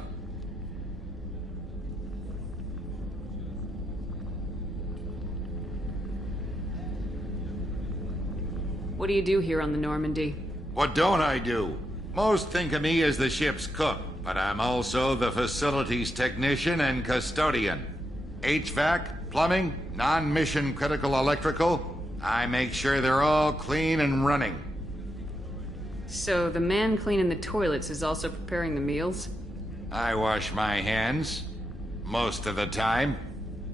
What do you do here on the Normandy? What don't I do? Most think of me as the ship's cook, but I'm also the facilities technician and custodian. HVAC, plumbing, non-mission critical electrical. I make sure they're all clean and running. So the man cleaning the toilets is also preparing the meals? I wash my hands. Most of the time.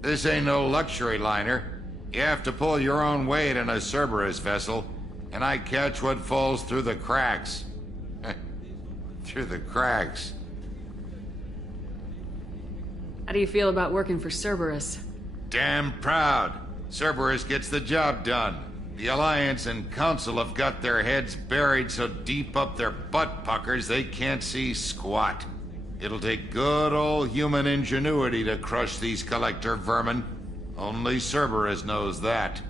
This ain't no luxury liner. You have to pull your own weight in a Cerberus vessel, and I catch what falls through the cracks. Through the cracks. How do you feel about working for Cerberus? Damn proud. Cerberus gets the job done. The Alliance and Council have got their heads buried so deep up their butt puckers they can't see squat. It'll take good old human ingenuity to crush these collector vermin. Only Cerberus knows that.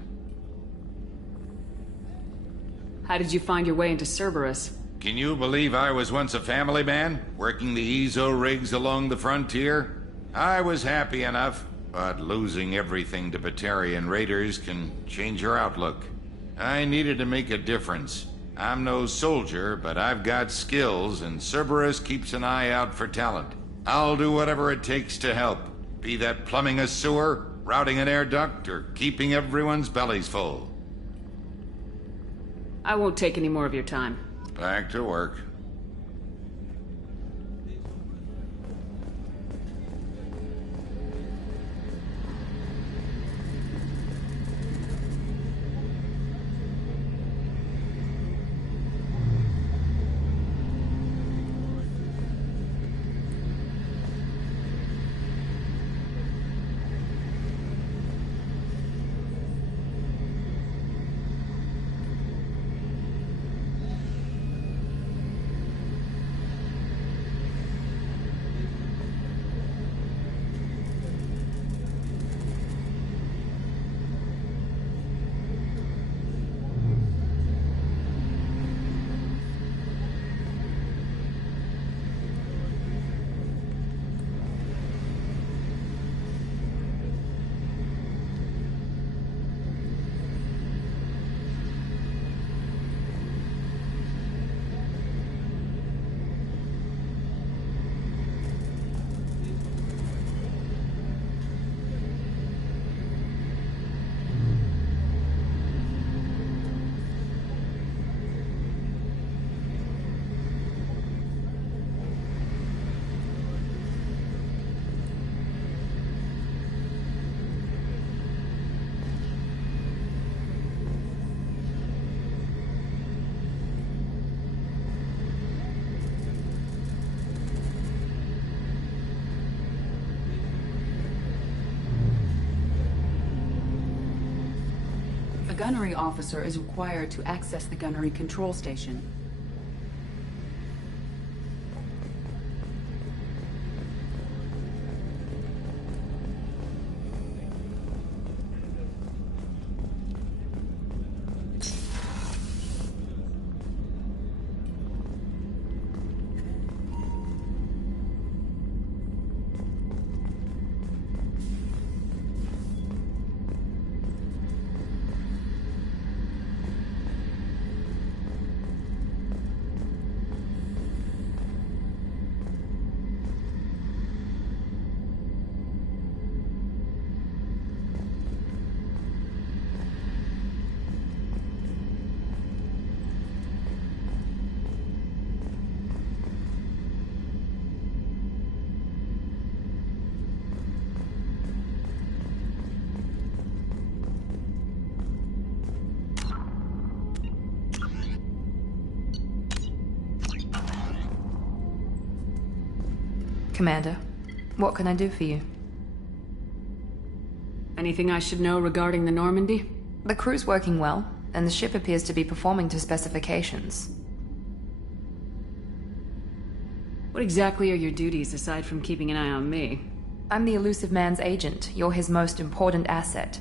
How did you find your way into Cerberus? Can you believe I was once a family man, working the EZO rigs along the frontier? I was happy enough, but losing everything to Batarian raiders can change your outlook. I needed to make a difference. I'm no soldier, but I've got skills, and Cerberus keeps an eye out for talent. I'll do whatever it takes to help, be that plumbing a sewer, routing an air duct, or keeping everyone's bellies full. I won't take any more of your time. Back to work. A gunnery officer is required to access the gunnery control station. Commander, what can I do for you? Anything I should know regarding the Normandy? The crew's working well, and the ship appears to be performing to specifications. What exactly are your duties aside from keeping an eye on me? I'm the elusive man's agent. You're his most important asset.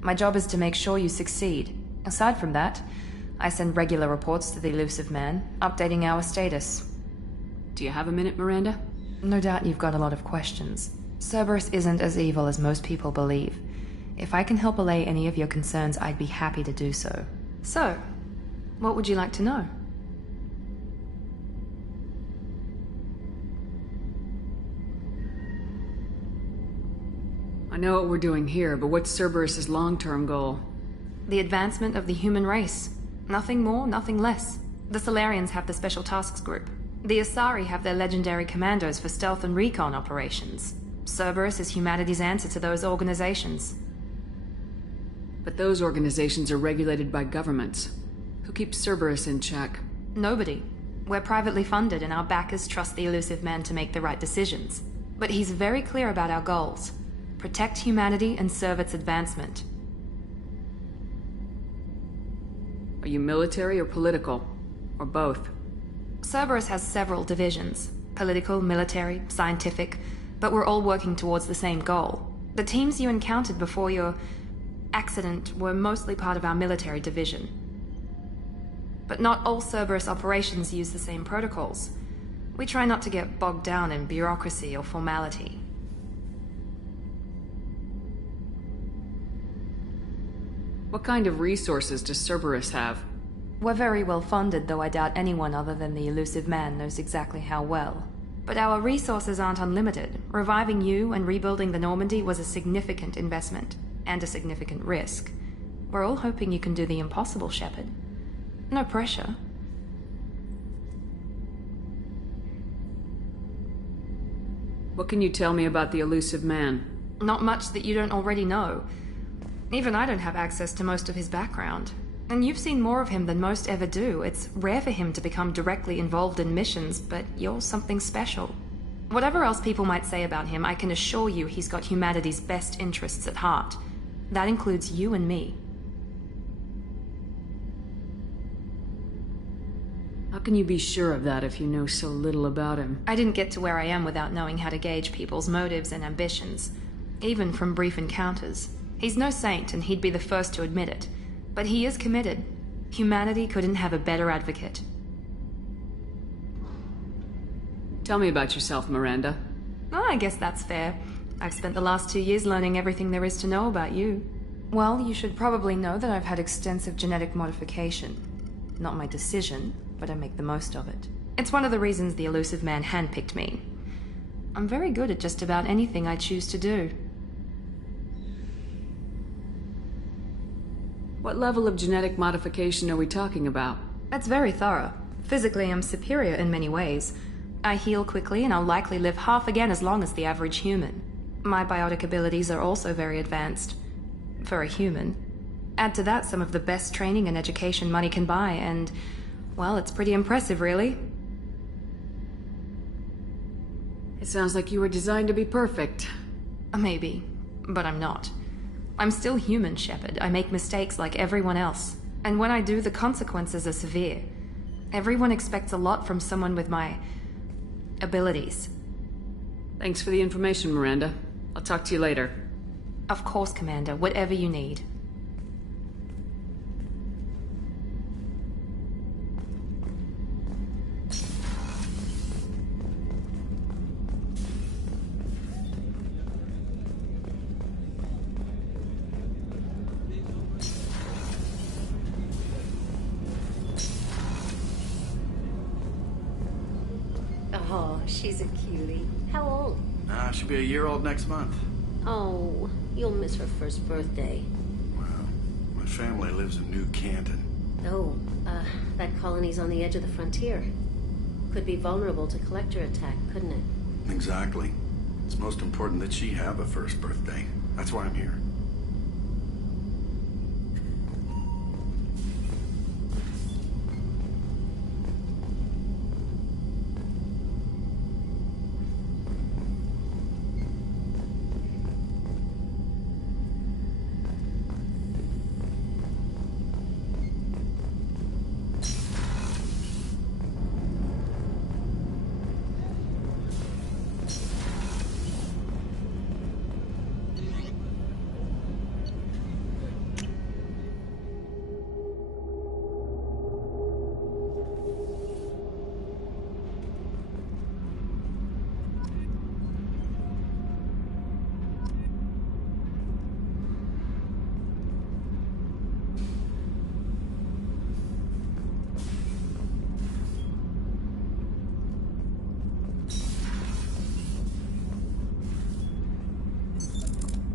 My job is to make sure you succeed. Aside from that, I send regular reports to the elusive man, updating our status. Do you have a minute, Miranda? No doubt you've got a lot of questions. Cerberus isn't as evil as most people believe. If I can help allay any of your concerns, I'd be happy to do so. So, what would you like to know? I know what we're doing here, but what's Cerberus's long-term goal? The advancement of the human race. Nothing more, nothing less. The Solarians have the Special Tasks Group. The Asari have their legendary commandos for stealth and recon operations. Cerberus is humanity's answer to those organizations. But those organizations are regulated by governments. Who keeps Cerberus in check? Nobody. We're privately funded and our backers trust the elusive man to make the right decisions. But he's very clear about our goals. Protect humanity and serve its advancement. Are you military or political? Or both? Cerberus has several divisions. Political, military, scientific, but we're all working towards the same goal. The teams you encountered before your accident were mostly part of our military division. But not all Cerberus operations use the same protocols. We try not to get bogged down in bureaucracy or formality. What kind of resources does Cerberus have? We're very well funded, though I doubt anyone other than the elusive man knows exactly how well. But our resources aren't unlimited. Reviving you and rebuilding the Normandy was a significant investment, and a significant risk. We're all hoping you can do the impossible, Shepard. No pressure. What can you tell me about the elusive man? Not much that you don't already know. Even I don't have access to most of his background. And you've seen more of him than most ever do. It's rare for him to become directly involved in missions, but you're something special. Whatever else people might say about him, I can assure you he's got humanity's best interests at heart. That includes you and me. How can you be sure of that if you know so little about him? I didn't get to where I am without knowing how to gauge people's motives and ambitions, even from brief encounters. He's no saint, and he'd be the first to admit it. But he is committed. Humanity couldn't have a better advocate. Tell me about yourself, Miranda. Oh, I guess that's fair. I've spent the last 2 years learning everything there is to know about you. Well, you should probably know that I've had extensive genetic modification. Not my decision, but I make the most of it. It's one of the reasons the elusive man handpicked me. I'm very good at just about anything I choose to do. What level of genetic modification are we talking about? That's very thorough. Physically, I'm superior in many ways. I heal quickly, and I'll likely live half again as long as the average human. My biotic abilities are also very advanced. For a human. Add to that some of the best training and education money can buy, and, well, it's pretty impressive, really. It sounds like you were designed to be perfect. Maybe, but I'm not. I'm still human, Shepard. I make mistakes like everyone else. And when I do, the consequences are severe. Everyone expects a lot from someone with my abilities. Thanks for the information, Miranda. I'll talk to you later. Of course, Commander. Whatever you need. Oh, she's a cutie. How old? She'll be a year old next month. Oh, you'll miss her first birthday. Well, my family lives in New Canton. Oh, that colony's on the edge of the frontier. Could be vulnerable to collector attack, couldn't it? Exactly. It's most important that she have a first birthday. That's why I'm here.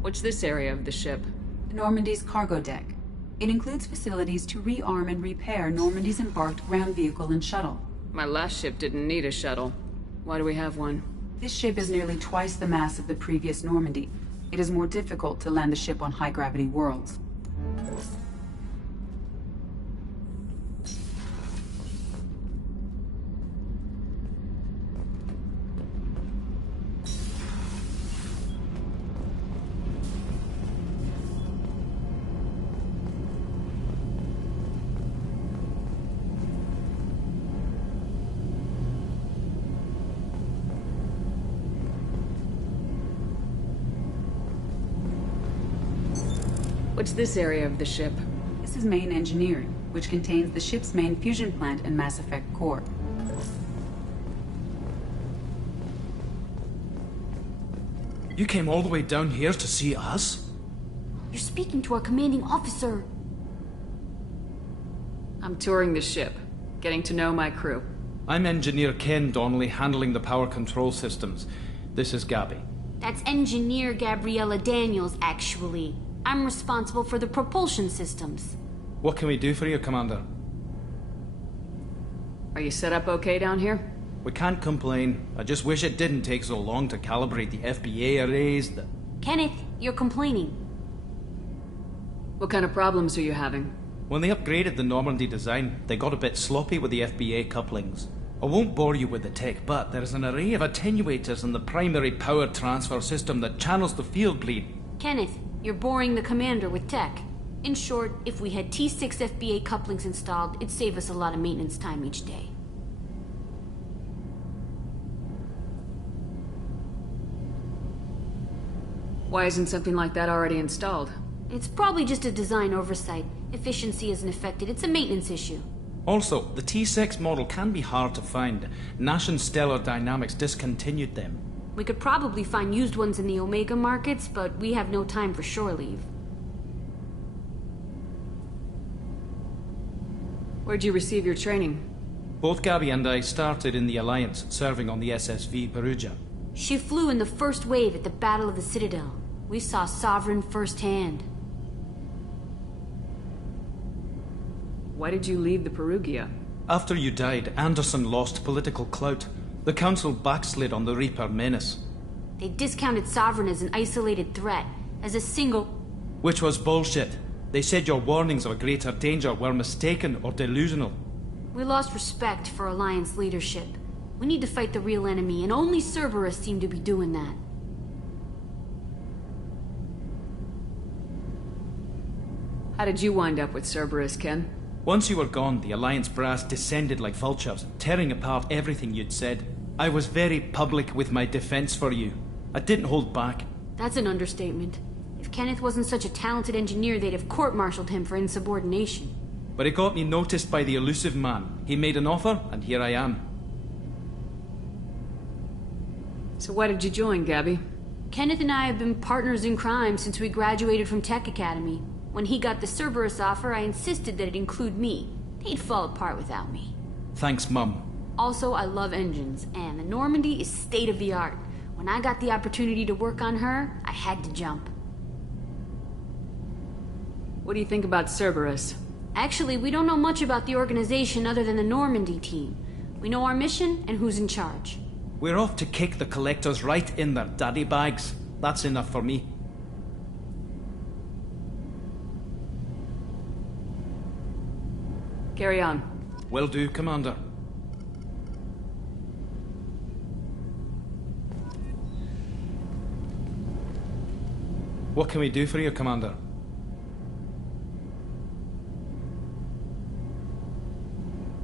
What's this area of the ship? Normandy's cargo deck. It includes facilities to rearm and repair Normandy's embarked ground vehicle and shuttle. My last ship didn't need a shuttle. Why do we have one? This ship is nearly twice the mass of the previous Normandy. It is more difficult to land the ship on high-gravity worlds. What's this area of the ship? This is main engineering, which contains the ship's main fusion plant and Mass Effect core. You came all the way down here to see us? You're speaking to our commanding officer. I'm touring the ship, getting to know my crew. I'm Engineer Ken Donnelly, handling the power control systems. This is Gabby. That's Engineer Gabriella Daniels, actually. I'm responsible for the propulsion systems. What can we do for you, Commander? Are you set up okay down here? We can't complain. I just wish it didn't take so long to calibrate the FBA arrays. Kenneth, you're complaining. What kind of problems are you having? When they upgraded the Normandy design, they got a bit sloppy with the FBA couplings. I won't bore you with the tech, but there's an array of attenuators in the primary power transfer system that channels the field bleed. Kenneth, you're boring the commander with tech. In short, if we had T6 FBA couplings installed, it'd save us a lot of maintenance time each day. Why isn't something like that already installed? It's probably just a design oversight. Efficiency isn't affected. It's a maintenance issue. Also, the T6 model can be hard to find. Nash and Stellar Dynamics discontinued them. We could probably find used ones in the Omega markets, but we have no time for shore leave. Where'd you receive your training? Both Gabby and I started in the Alliance, serving on the SSV Perugia. She flew in the first wave at the Battle of the Citadel. We saw Sovereign firsthand. Why did you leave the Perugia? After you died, Anderson lost political clout. The Council backslid on the Reaper menace. They discounted Sovereign as an isolated threat, as a single... Which was bullshit. They said your warnings of a greater danger were mistaken or delusional. We lost respect for Alliance leadership. We need to fight the real enemy, and only Cerberus seemed to be doing that. How did you wind up with Cerberus, Ken? Once you were gone, the Alliance brass descended like vultures, tearing apart everything you'd said. I was very public with my defense for you. I didn't hold back. That's an understatement. If Kenneth wasn't such a talented engineer, they'd have court-martialed him for insubordination. But it got me noticed by the elusive man. He made an offer, and here I am. So why did you join, Gabby? Kenneth and I have been partners in crime since we graduated from Tech Academy. When he got the Cerberus offer, I insisted that it include me. They'd fall apart without me. Thanks, Mum. Also, I love engines, and the Normandy is state-of-the-art. When I got the opportunity to work on her, I had to jump. What do you think about Cerberus? Actually, we don't know much about the organization other than the Normandy team. We know our mission and who's in charge. We're off to kick the Collectors right in their daddy bags. That's enough for me. Carry on. Will do, Commander. What can we do for you, Commander?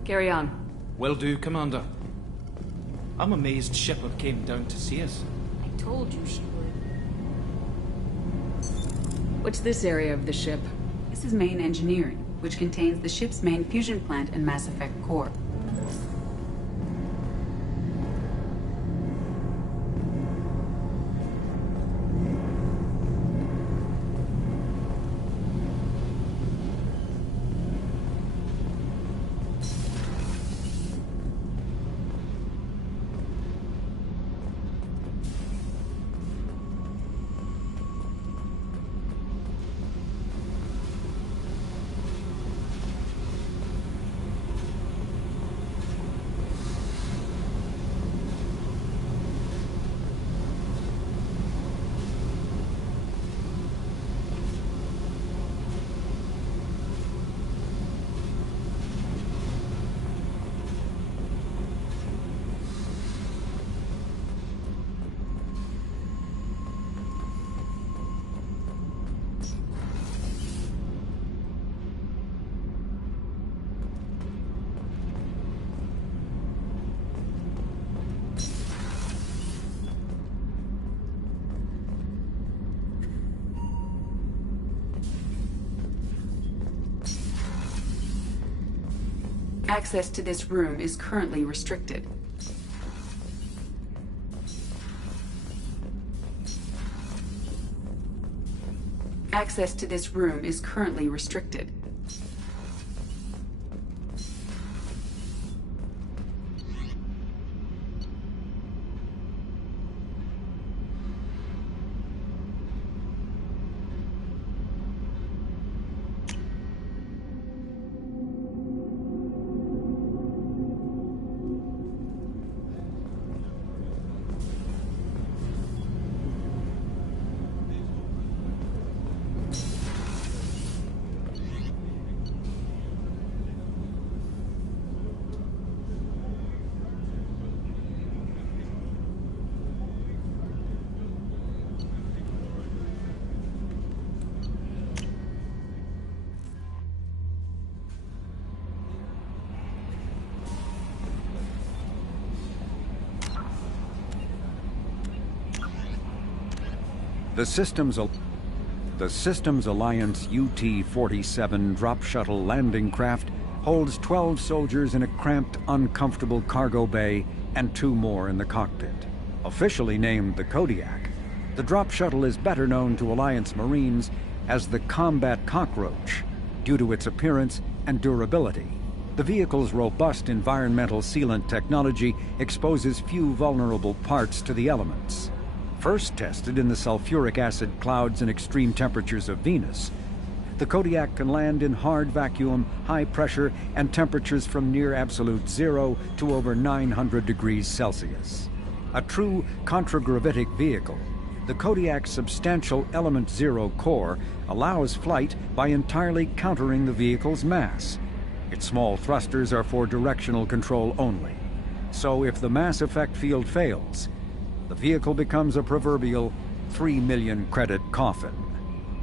Carry on. Will do, Commander. I'm amazed Shepard came down to see us. I told you she would. What's this area of the ship? This is main engineering, which contains the ship's main fusion plant and Mass Effect core. Access to this room is currently restricted. Access to this room is currently restricted. The Systems Alliance UT-47 drop shuttle landing craft holds 12 soldiers in a cramped, uncomfortable cargo bay and 2 more in the cockpit. Officially named the Kodiak, the drop shuttle is better known to Alliance Marines as the Combat Cockroach due to its appearance and durability. The vehicle's robust environmental sealant technology exposes few vulnerable parts to the elements. First tested in the sulfuric acid clouds and extreme temperatures of Venus, the Kodiak can land in hard vacuum, high pressure, and temperatures from near absolute zero to over 900 degrees Celsius. A true contragravitic vehicle, the Kodiak's substantial Element Zero core allows flight by entirely countering the vehicle's mass. Its small thrusters are for directional control only. So if the mass effect field fails, the vehicle becomes a proverbial 3 million credit coffin.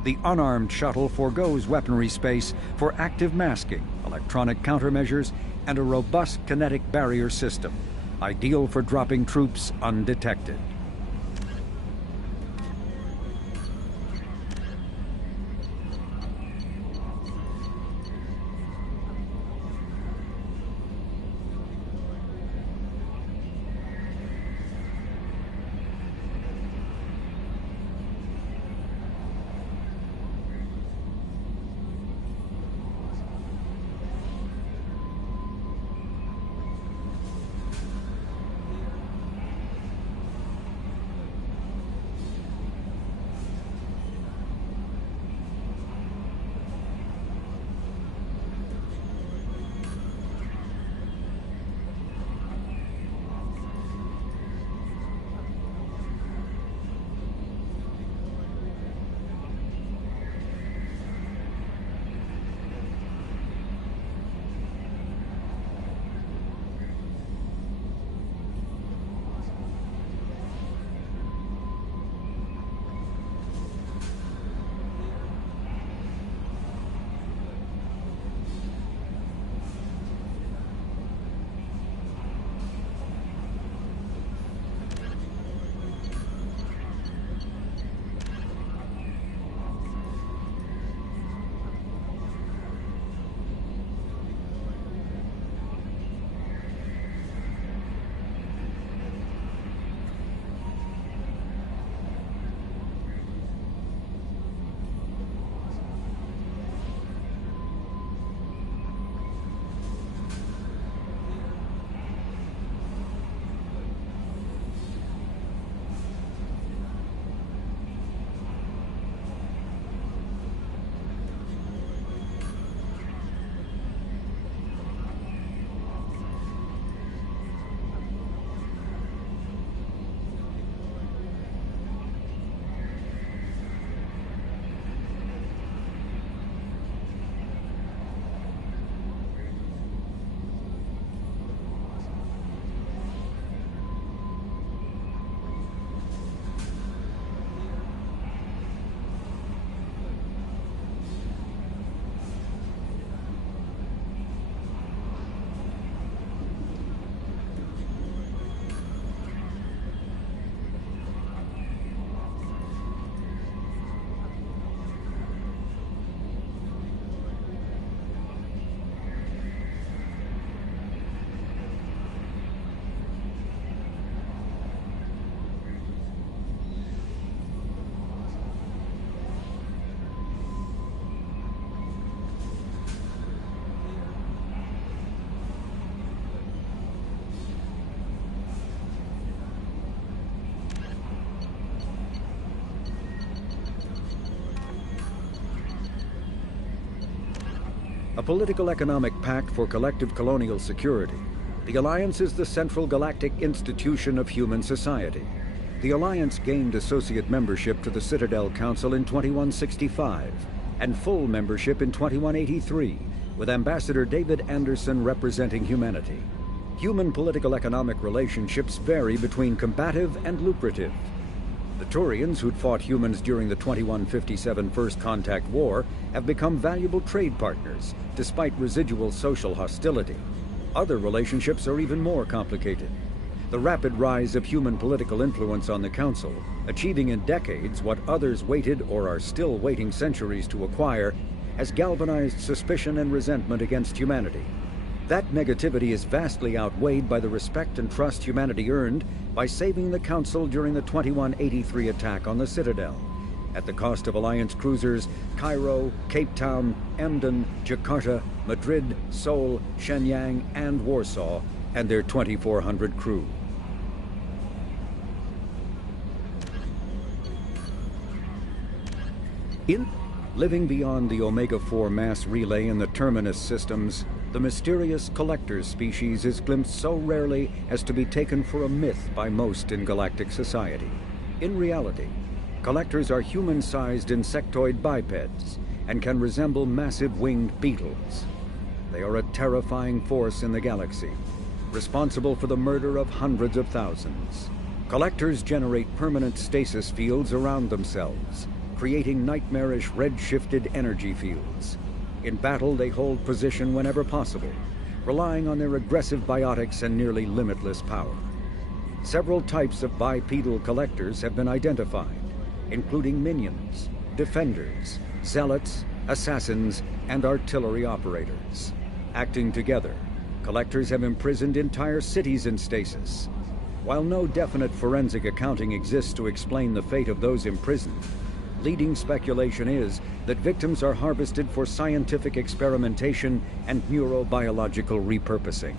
The unarmed shuttle forgoes weaponry space for active masking, electronic countermeasures, and a robust kinetic barrier system, ideal for dropping troops undetected. a political-economic pact for collective colonial security, the Alliance is the central galactic institution of human society. The Alliance gained associate membership to the Citadel Council in 2165, and full membership in 2183, with Ambassador David Anderson representing humanity. Human political-economic relationships vary between combative and lucrative. The Turians, who'd fought humans during the 2157 First Contact War, have become valuable trade partners, despite residual social hostility. Other relationships are even more complicated. The rapid rise of human political influence on the Council, achieving in decades what others waited or are still waiting centuries to acquire, has galvanized suspicion and resentment against humanity. That negativity is vastly outweighed by the respect and trust humanity earned by saving the Council during the 2183 attack on the Citadel, at the cost of Alliance cruisers Cairo, Cape Town, Emden, Jakarta, Madrid, Seoul, Shenyang, and Warsaw, and their 2,400 crew. Living beyond the Omega-4 mass relay in the Terminus systems, the mysterious Collectors species is glimpsed so rarely as to be taken for a myth by most in galactic society. In reality, Collectors are human-sized insectoid bipeds and can resemble massive winged beetles. They are a terrifying force in the galaxy, responsible for the murder of hundreds of thousands. Collectors generate permanent stasis fields around themselves, creating nightmarish red-shifted energy fields. In battle, they hold position whenever possible, relying on their aggressive biotics and nearly limitless power. Several types of bipedal Collectors have been identified, including minions, defenders, zealots, assassins, and artillery operators. Acting together, Collectors have imprisoned entire cities in stasis. While no definite forensic accounting exists to explain the fate of those imprisoned, leading speculation is that victims are harvested for scientific experimentation and neurobiological repurposing.